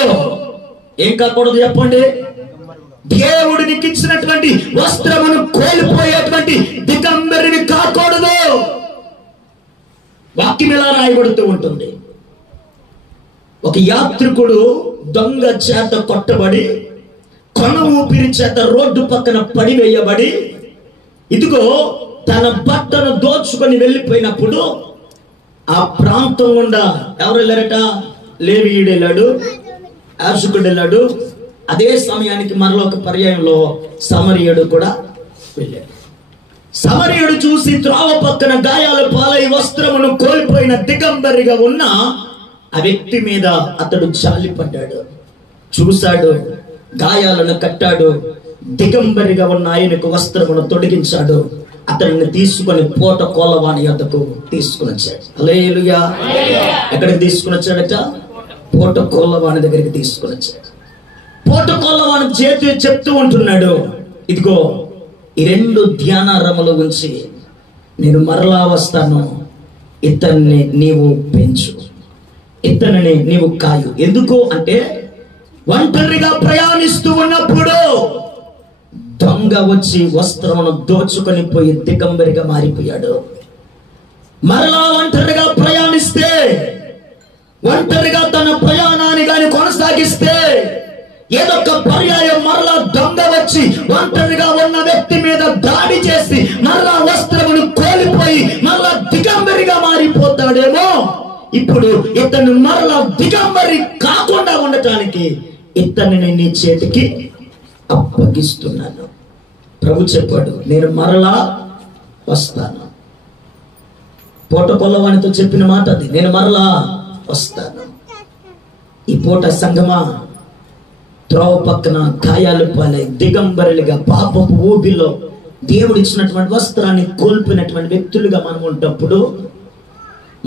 ఏం కాకూడదు చెప్పండి? దేవుడికి ఇచ్చినటువంటి వస్త్రమును కోల్పోయేటువంటి దిగంబరిని కాకూడదు. వాక్యం ఎలా రాయబడుతూ ఉంటుంది? ఒక యాత్రికుడు దొంగ చేత కొట్టబడి, కొన ఊపిరి చేత రోడ్డు పక్కన పడివేయబడి, ఇదిగో తన బట్టను దోచుకొని వెళ్ళిపోయినప్పుడు ఆ ప్రాంతం గుండా ఎవరు వెళ్ళారట? లేవీయుడు వెళ్ళాడు, యాజకుడు వెళ్ళాడు. అదే సమయానికి మరొక పర్యాయంలో సమరయుడు కూడా వెళ్ళాడు. సమరయుడు చూసి త్రోవ పక్కన గాయాల పాలై వస్త్రమును కోల్పోయిన దిగంబరిగా ఉన్న ఆ వ్యక్తి మీద అతడు జాలిపడ్డాడు. చూశాడు, గాయాలను కట్టాడు, దిగంబరిగా ఉన్న ఆయనకు వస్త్రమును తొడిగించాడు. అతన్ని తీసుకొని పోట కోలవాని యొద్దకు తీసుకుని వచ్చాడు. హల్లెలూయా. ఎక్కడికి తీసుకుని వచ్చాడట? పోట కోలవాని దగ్గరికి తీసుకుని వచ్చాడు. పోట కోలవాని చేతి చెప్తూ ఉంటున్నాడు, ఇదిగో ఈ 2 ధ్యానారములు ఉంచి నేను మరలా వస్తాను, ఇతన్ని నీవు పెంచు, ఇతనిని నీవు కాయు. ఎందుకు అంటే ఒంటరిగా ప్రయాణిస్తూ ఉన్నప్పుడు దొంగ వచ్చి వస్త్రమును దోచుకొని పోయి దిగంబరిగా మారిపోయాడు. మరలా ఒంటరిగా ప్రయాణిస్తే, ఒంటరిగా తన ప్రయాణాన్ని గాని కొనసాగిస్తే ఏదొక పర్యాయం మరలా దొంగ వచ్చి ఒంటరిగా ఉన్న వ్యక్తి మీద దాడి చేసి మరలా వస్త్రమును కోల్పోయి మరలా దిగంబరిగా మారిపోతాడేమో. ఇప్పుడు ఇతను మరలా దిగంబరి కాకుండా ఉండటానికి ఇతనిని నీ చేతికి అప్పగిస్తున్నాను. ప్రభు చెప్పాడు, నేను మరలా వస్తాను. పూట కొల్లవానితో చెప్పిన మాట అది, నేను మరలా వస్తాను. ఈ పూట సంగమా త్రోవ పక్కన గాయాలు పాలై దిగంబరులుగా పాపపు ఊబిలో దేవుడు ఇచ్చినటువంటి వస్త్రాన్ని కోల్పోయినటువంటి వ్యక్తులుగా మనం ఉన్నప్పుడు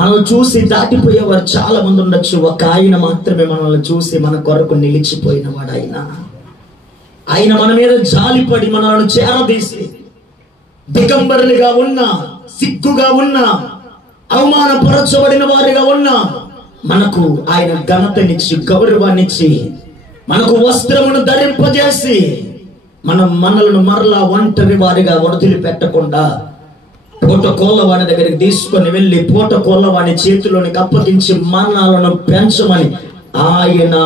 మనం చూసి దాటిపోయేవారు చాలా మంది ఉండొచ్చు. ఒక ఆయన మాత్రమే మనల్ని చూసి మన కొరకు నిలిచిపోయిన వాడు ఆయన మన మీద జాలిపడి మనల్ని చేరదీసి దిగంబరులుగా ఉన్న, సిగ్గుగా ఉన్న, అవమానపరచబడిన వారిగా ఉన్న మనకు ఆయన ఘనతనిచ్చి గౌరవాన్నిచ్చి మనకు వస్త్రమును ధరింపజేసి మనలను మరలా ఒంటరి వారిగా వదిలిపెట్టకుండా పూట కోళ్ళవాడి దగ్గరికి తీసుకొని వెళ్ళి పూట కోళ్ళవాడి చేతిలోనికి అప్పగించి మరణాలను పెంచమని ఆయన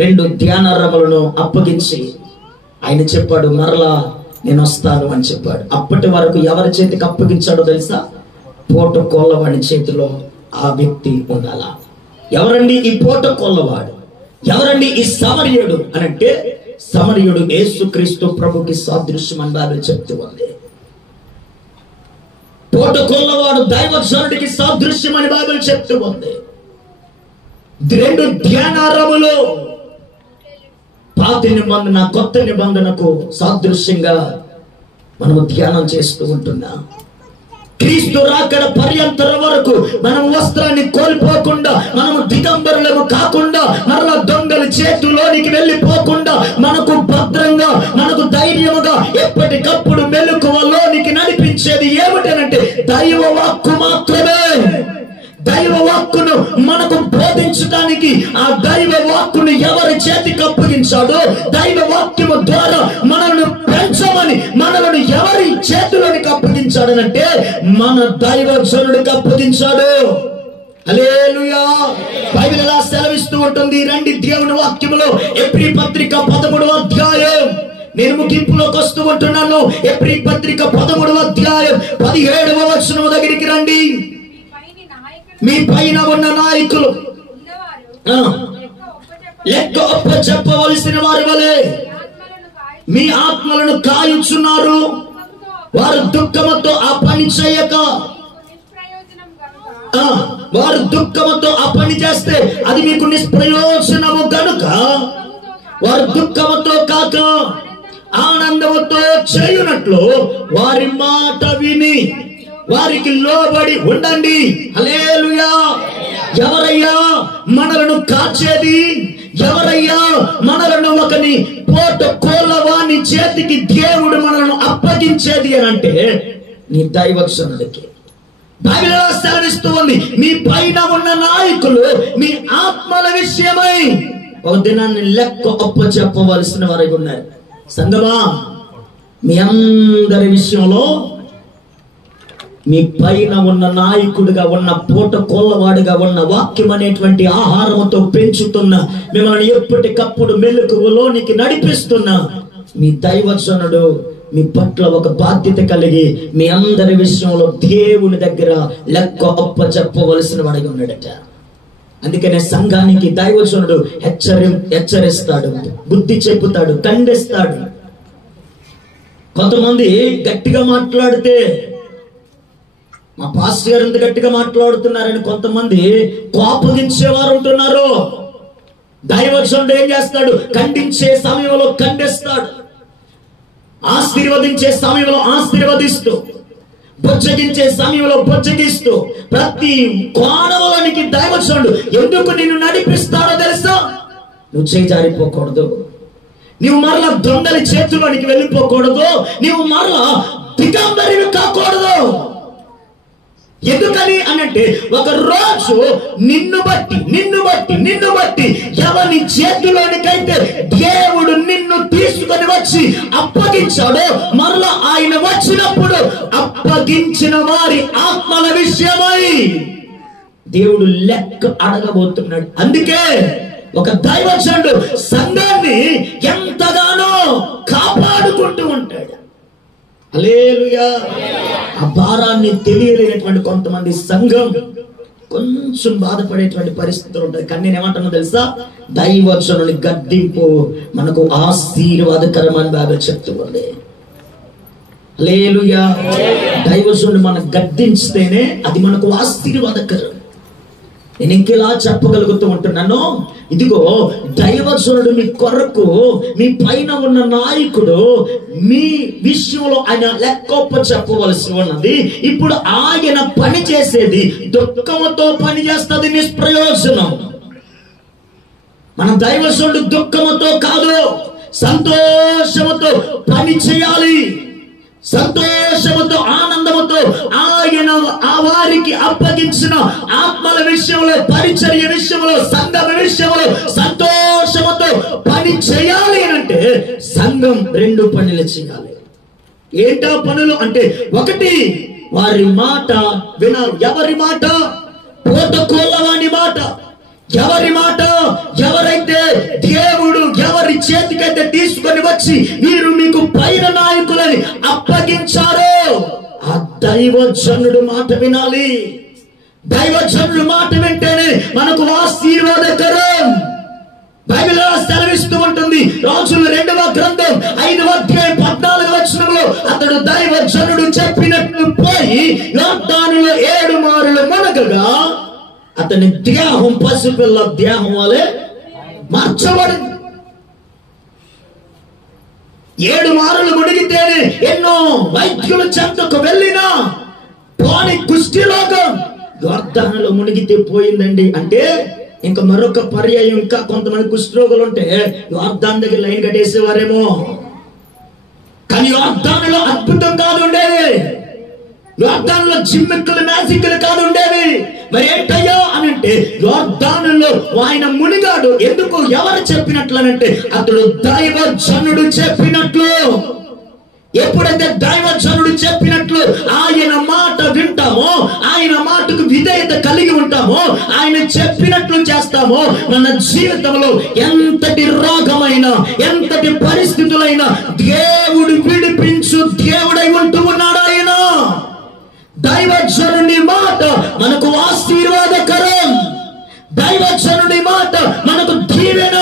2 ధ్యానారములను అప్పగించి ఆయన చెప్పాడు, మరలా నేను వస్తాను అని చెప్పాడు. అప్పటి వరకు ఎవరి చేతికి అప్పగించాడో తెలుసా? పూట కోళ్ళవాడి చేతిలో ఆ వ్యక్తి ఉండాలా. ఎవరండి ఈ పూట కోళ్ళవాడు? ఎవరండి ఈ సమరయుడు అనంటే, సమరయుడు యేసుక్రీస్తు ప్రభుకి సాదృశ్యం అని బైబిల్ చెప్తూ ఉంది. పూట కొల్లవాడు దైవజనుడికి సాదృశ్యం అని బైబిల్ చెప్తూ ఉంది. 2 ధ్యానారములు పాత నిబంధన కొత్త నిబంధనకు సాదృశ్యంగా మనము ధ్యానం చేస్తూ ఉంటున్నాం. క్రీస్తు రాకడ పర్యంతరం వరకు మనం వస్త్రాన్ని కోల్పోకుండా, మనము దిగంబరులము కాకుండా, మరలా దొంగల చేతుల్లోనికి వెళ్ళిపోకుండా, మనకు భద్రంగా, మనకు ధైర్యముగా ఎప్పటికప్పుడు మెలకువలోనికి నడిపించేది ఏమిటనంటే దైవ వాక్కు మాత్రమే. దైవ వాక్కును మనకు బోధించడానికి ఆ దైవ వాక్కును ఎవరి చేతికి అప్పగించాడో, దైవ వాక్యము ద్వారా మనల్ని పెంచమని మనలను ఎవరి చేతిలోనికి అప్పగించాడనంటే మన దైవజనుడికి అప్పగించాడు. హల్లెలూయా. బైబిల్ ఎలా సెలవిస్తూ ఉంటుంది? రండి దేవుని వాక్యములో ఎబ్రీ పత్రిక 13వ అధ్యాయం, నేను ముగింపులోకి వస్తూ ఉంటున్నాను. ఎబ్రీ పత్రిక 13వ అధ్యాయం 17వ వచనం దగ్గరికి రండి. మీ పైన ఉన్న నాయకులు లెక్క ఒప్ప చెప్పవలసిన వారి వలె మీ ఆత్మలను కాయుచున్నారు. వారు దుఃఖముతో ఆ పని చేయక, వారు దుఃఖముతో ఆ పని చేస్తే అది మీకు నిష్ప్రయోజనము గనుక వారు దుఃఖముతో కాక ఆనందముతో చేయునట్లు వారి మాట విని వారికి లోబడి ఉండండి. హల్లెలూయా. ఎవరయ్యా మనలను కాచేది? ఎవరయ్యా మనలను ఒకని పోట కోలవాని చేతికి దేవుడు మనలను అప్పగించేది అని అంటే నీ దైవజనుడికి. బైబిల్ సెలవిస్తూ ఉంది, మీ పైన ఉన్న నాయకులు మీ ఆత్మల విషయమై ఒక దినాన్ని లెక్క ఒప్ప చెప్పవలసిన వారికి ఉన్నారు. సంగమా, మీ అందరి విషయంలో మీ పైన ఉన్న నాయకుడిగా ఉన్న పూట కోళ్ళవాడిగా ఉన్న వాక్యం అనేటువంటి ఆహారముతో పెంచుతున్న, మిమ్మల్ని ఎప్పటికప్పుడు మెలకువలోనికి నడిపిస్తున్న మీ దైవజనుడు మీ పట్ల ఒక బాధ్యత కలిగి మీ అందరి విషయంలో దేవుని దగ్గర లెక్క ఒప్ప చెప్పవలసిన వాడిగా ఉన్నాడట. అందుకనే సంఘానికి దైవజనుడు హెచ్చరిస్తాడు, బుద్ధి చెప్పుతాడు, ఖండిస్తాడు. కొంతమంది గట్టిగా మాట్లాడితే, మా పాస్టర్ గారు ఇంత గట్టిగా మాట్లాడుతున్నారని కొంతమంది కోపగించేవారు ఉంటున్నారు. దైవజనుడు ఏం చేస్తాడు? ఖండించే సమయంలో ఖండిస్తాడు, ఆశీర్వదించే సమయంలో ఆశీర్వదిస్తూ, బుజ్జగించే సమయంలో బుజ్జగిస్తూ, ప్రతి కోణంలోనికి దైవజనుడు ఎందుకు నిన్ను నడిపిస్తాడో తెలుసా? నువ్వు చేజారిపోకూడదు, నువ్వు మరలా దొంగలి చేతుల్లోనికి వెళ్ళిపోకూడదు, నువ్వు మరలా దిగంబరివి కాకూడదు. ఎందుకని అనంటే, ఒక రోజు నిన్ను బట్టి ఎవరి చేతిలోనికైతే దేవుడు నిన్ను తీసుకొని వచ్చి అప్పగించాడో, మరలా ఆయన వచ్చినప్పుడు అప్పగించిన వారి ఆత్మల విషయమై దేవుడు లెక్క అడగబోతున్నాడు. అందుకే ఒక దైవజనుడు సంఘాన్ని ఎంతగానో కాపాడుకుంటూ ఉంటాడు. హల్లెలూయా. ఆ భారాన్ని తెలియలేనటువంటి కొంతమంది సంఘం కొంచెం బాధపడేటువంటి పరిస్థితులు ఉంటాయి. కానీ నేను ఏమంటున్నా తెలుసా? దైవజనుని గద్దింపు మనకు ఆశీర్వాదకరమని బైబిల్ చెప్తుంది. హల్లెలూయా. దైవజనుడు మనం గద్దించితేనే అది మనకు ఆశీర్వాదకరం. నేను ఇంకెలా చెప్పగలుగుతూ ఉంటున్నాను, ఇదిగో దైవజనుడు మీ కొరకు, మీ పైన ఉన్న నాయకుడు మీ విషయంలో ఆయన లెక్కొప్ప చెప్పవలసి ఉన్నది. ఇప్పుడు ఆయన పని చేసేది దుఃఖముతో పని చేస్తుంది, నిష్ప్రయోజనం. మన దైవజనుడు దుఃఖముతో కాదు, సంతోషముతో పని చేయాలి. సంతోషముతో, ఆనందముతో ఆయన ఆ వారికి అప్పగించిన ఆత్మల విషయంలో, పరిచర్య విషయంలో, సంఘం విషయంలో సంతోషముతో పని చేయాలి అంటే సంఘం 2 పనులు చేయాలి. ఏంటా పనులు అంటే, ఒకటి వారి మాట వినాలి. ఎవరి మాట? పోతకోళ్ళవాని మాట. ఎవరి మాట? ఎవరైతే దేవుడు ఎవరి చేతికైతే తీసుకొని వచ్చి మీరు మీకు పైన నాయకులని అప్పగించారో ఆ దైవజనుడు మాట వినాలి. దైవజనుడు మాట వింటేనే మనకు ఆశీర్వాదకరం. బైబిల్ సెలవిస్తూ ఉంటుంది. రాజుల 2వ గ్రంథం 5వ అధ్యాయం 14వ వచనంలో, అతడు దైవజనుడు చెప్పినట్లు పోయి యోర్దానులో 7 మారులు మునగగా అతని దేహం పసిపిల్ల దేహం వలె మార్చబడింది. 7 మారులు మునిగితేనే ఎన్నో వైద్యుల చెంతకు వెళ్ళినా పోని కుష్టి రోగం యోర్దానులో మునిగితే పోయిందండి అంటే, ఇంకా మరొక పర్యాయం ఇంకా కొంతమంది కుష్ఠరోగులు ఉంటే యోర్దాను దగ్గర లైన్ కట్టేసేవారేమో. కానీ యోర్దానులో అద్భుతం కాదు ఉండేది, యోర్దానులో జిమ్మిక్కులు మ్యాజిక్లు కాదు ఉండేవి. మరి ఏంటయ్యా అని అంటే, యోర్దానులో ఆయన మునిగాడు. ఎందుకు? ఎవరు చెప్పినట్లు అనంటే, అతడు దైవజనుడు చెప్పినట్లు. ఎప్పుడైతే దైవజనుడు చెప్పినట్లు ఆయన మాట వింటామో, ఆయన మాటకు విధేయత కలిగి ఉంటామో, ఆయన చెప్పినట్లు చేస్తామో, మన జీవితంలో ఎంతటి రోగమైనా, ఎంతటి పరిస్థితులైనా దేవుడు విడిపించు దేవుడై ఉంటూ ఉన్నాడు. ఆయన దైవజనుడి మాట మనకు ఆశీర్వాదకరం. దైవజనుడి మాట మనకు దీవెన.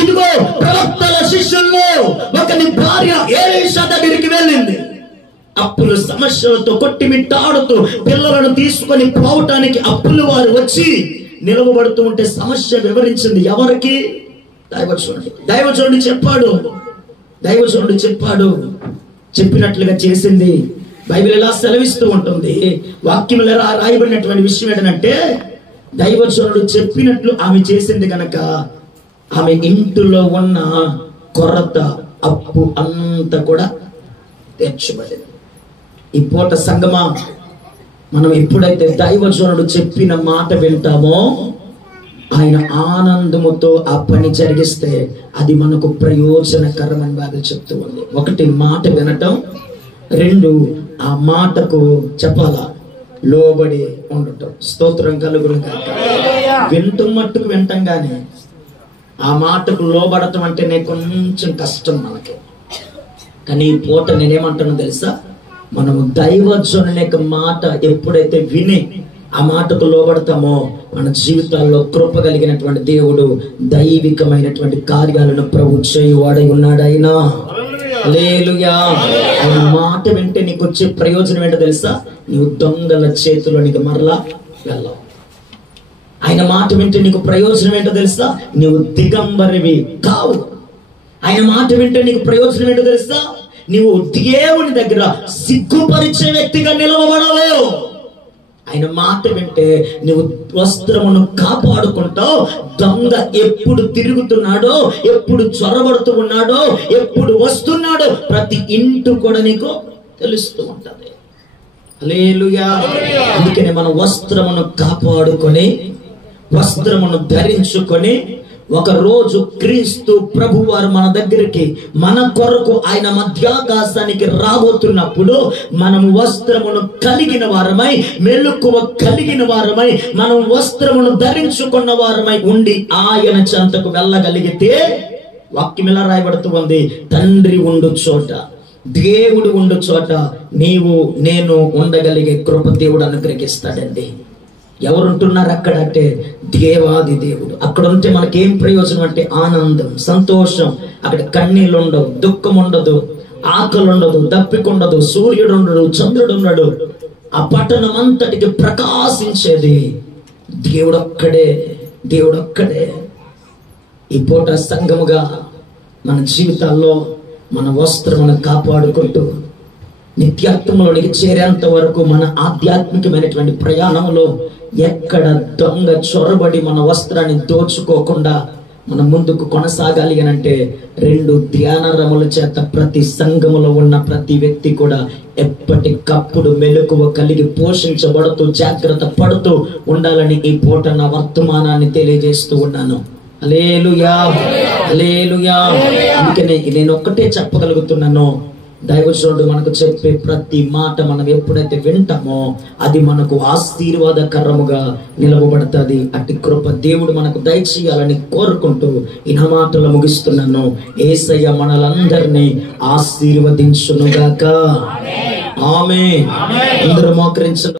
ఇదిగో ప్రవక్తల శిష్యుల్లో ఒకని భార్య ఎలీషా దగ్గరికి వెళ్ళింది. అప్పుల సమస్యలతో కొట్టిమిట్టాడుతూ పిల్లలను తీసుకొని పోవటానికి అప్పులు వారు వచ్చి నిలవబడుతూ ఉంటే సమస్య వివరించింది. ఎవరికి? దైవజనుడు. దైవజనుడు చెప్పాడు. చెప్పినట్లుగా చేసింది. బైబిల్ ఎలా సెలవిస్తూ ఉంటుంది, వాక్యంలో ఎలా రాయబడినటువంటి విషయం ఏంటంటే, దైవజనుడు చెప్పినట్లు ఆమె చేసింది కనుక ఆమె ఇంటిలో ఉన్న కొరత, అప్పు అంతా కూడా తీర్చబడింది. ఈ పూట సంగమా, మనం ఎప్పుడైతే దైవజనుడు చెప్పిన మాట వింటామో, ఆయన ఆనందముతో ఆ పని జరిగిస్తే అది మనకు ప్రయోజనకరమని బాగా చెప్తూ ఉంది. ఒకటి మాట వినటం, 2 ఆ మాటకు చెప్పాలా, లోబడి ఉండటం. స్తోత్రం కలుగును గాక. వింటం మట్టుకు వింటాం గాని ఆ మాటకు లోబడటం అంటేనే కొంచెం కష్టం మనకి. కానీ ఈ పూట నేనేమంటానో తెలుసా, మనము దైవజనుని యొక్క మాట ఎప్పుడైతే విని ఆ మాటకు లోబడతామో, మన జీవితాల్లో కృప కలిగినటువంటి దేవుడు దైవికమైనటువంటి కార్యాలను ప్రభు చేయువాడై ఉన్నాడు. ఆయన హల్లెలూయా. ఆయన మాట వింటే నీకు వచ్చే ప్రయోజనం ఏంటో తెలుసా? నీవు దొంగల చేతిలోనికి మరలా వెళ్ళవు. ఆయన మాట వింటే నీకు ప్రయోజనం ఏంటో తెలుసా? నీవు దిగంబరివి కావు. ఆయన మాట వింటే నీకు ప్రయోజనం ఏంటో తెలుసా? నీవు దేవుని దగ్గర సిగ్గుపరిచే వ్యక్తిగా నిలవబడలేవు. ఆయన మాట వింటే నువ్వు వస్త్రమును కాపాడుకుంటావు. దొంగ ఎప్పుడు తిరుగుతున్నాడో, ఎప్పుడు చొరబడుతూ ఉన్నాడో, ఎప్పుడు వస్తున్నాడో ప్రతి ఇంటి కూడా నీకు తెలుస్తూ ఉంటది. హల్లెలూయా. అందుకనే మనం వస్త్రమును కాపాడుకొని, వస్త్రమును ధరించుకొని, ఒక రోజు క్రీస్తు ప్రభు వారు మన దగ్గరికి, మన కొరకు ఆయన మధ్యాకాశానికి రాబోతున్నప్పుడు మనం వస్త్రమును కలిగిన వారమై, మెలకువ కలిగిన వారమై, మనం వస్త్రమును ధరించుకున్న వారమై ఉండి ఆయన చెంతకు వెళ్ళగలిగితే వాక్యం ఇలా రాయబడుతూ ఉంది, తండ్రి ఉండు చోట, దేవుడు ఉండు చోట నీవు నేను ఉండగలిగే కృప దేవుడు అనుగ్రహిస్తాడండి. ఎవరుంటున్నారు అక్కడ అంటే దేవాది దేవుడు. అక్కడ ఉంటే మనకేం ప్రయోజనం అంటే ఆనందం, సంతోషం. అక్కడ కన్నీళ్ళు ఉండవు, దుఃఖం ఉండదు, ఆకలి ఉండదు, దప్పిక ఉండదు, సూర్యుడు ఉండడు, చంద్రుడు ఉండడు. ఆ పట్టణం అంతటికి ప్రకాశించేది దేవుడొక్కడే, దేవుడొక్కడే. ఈ పూట సంఘముగా మన జీవితాల్లో మన వస్త్రమును కాపాడుకుంటూ నిత్యాత్మలోనికి చేరేంత వరకు మన ఆధ్యాత్మికమైనటువంటి ప్రయాణంలో ఎక్కడ దొంగ చొరబడి మన వస్త్రాన్ని దోచుకోకుండా మనం ముందుకు కొనసాగాలి అని అంటే 2 ధ్యాన రముల చేత ప్రతి సంఘములో ఉన్న ప్రతి వ్యక్తి కూడా ఎప్పటికప్పుడు మెలకువ కలిగి పోషించబడుతూ జాగ్రత్త పడుతూ ఉండాలని ఈ పూట నా వర్తమానాన్ని తెలియజేస్తూ ఉన్నాను. హల్లెలూయా, హల్లెలూయా. అందుకనే నేను ఒక్కటే చెప్పగలుగుతున్నాను, దైవజనుడు మనకు చెప్పే ప్రతి మాట మనం ఎప్పుడైతే వింటామో అది మనకు ఆశీర్వాదకరముగా నిలవబడుతుంది. అట్టి కృప దేవుడు మనకు దయచేయాలని కోరుకుంటూ ఈ నా మాటలు ముగిస్తున్నాను. యేసయ్య మనలందరినీ ఆశీర్వదించునుగాక. ఆమేన్. అందరూ మోకరించండి.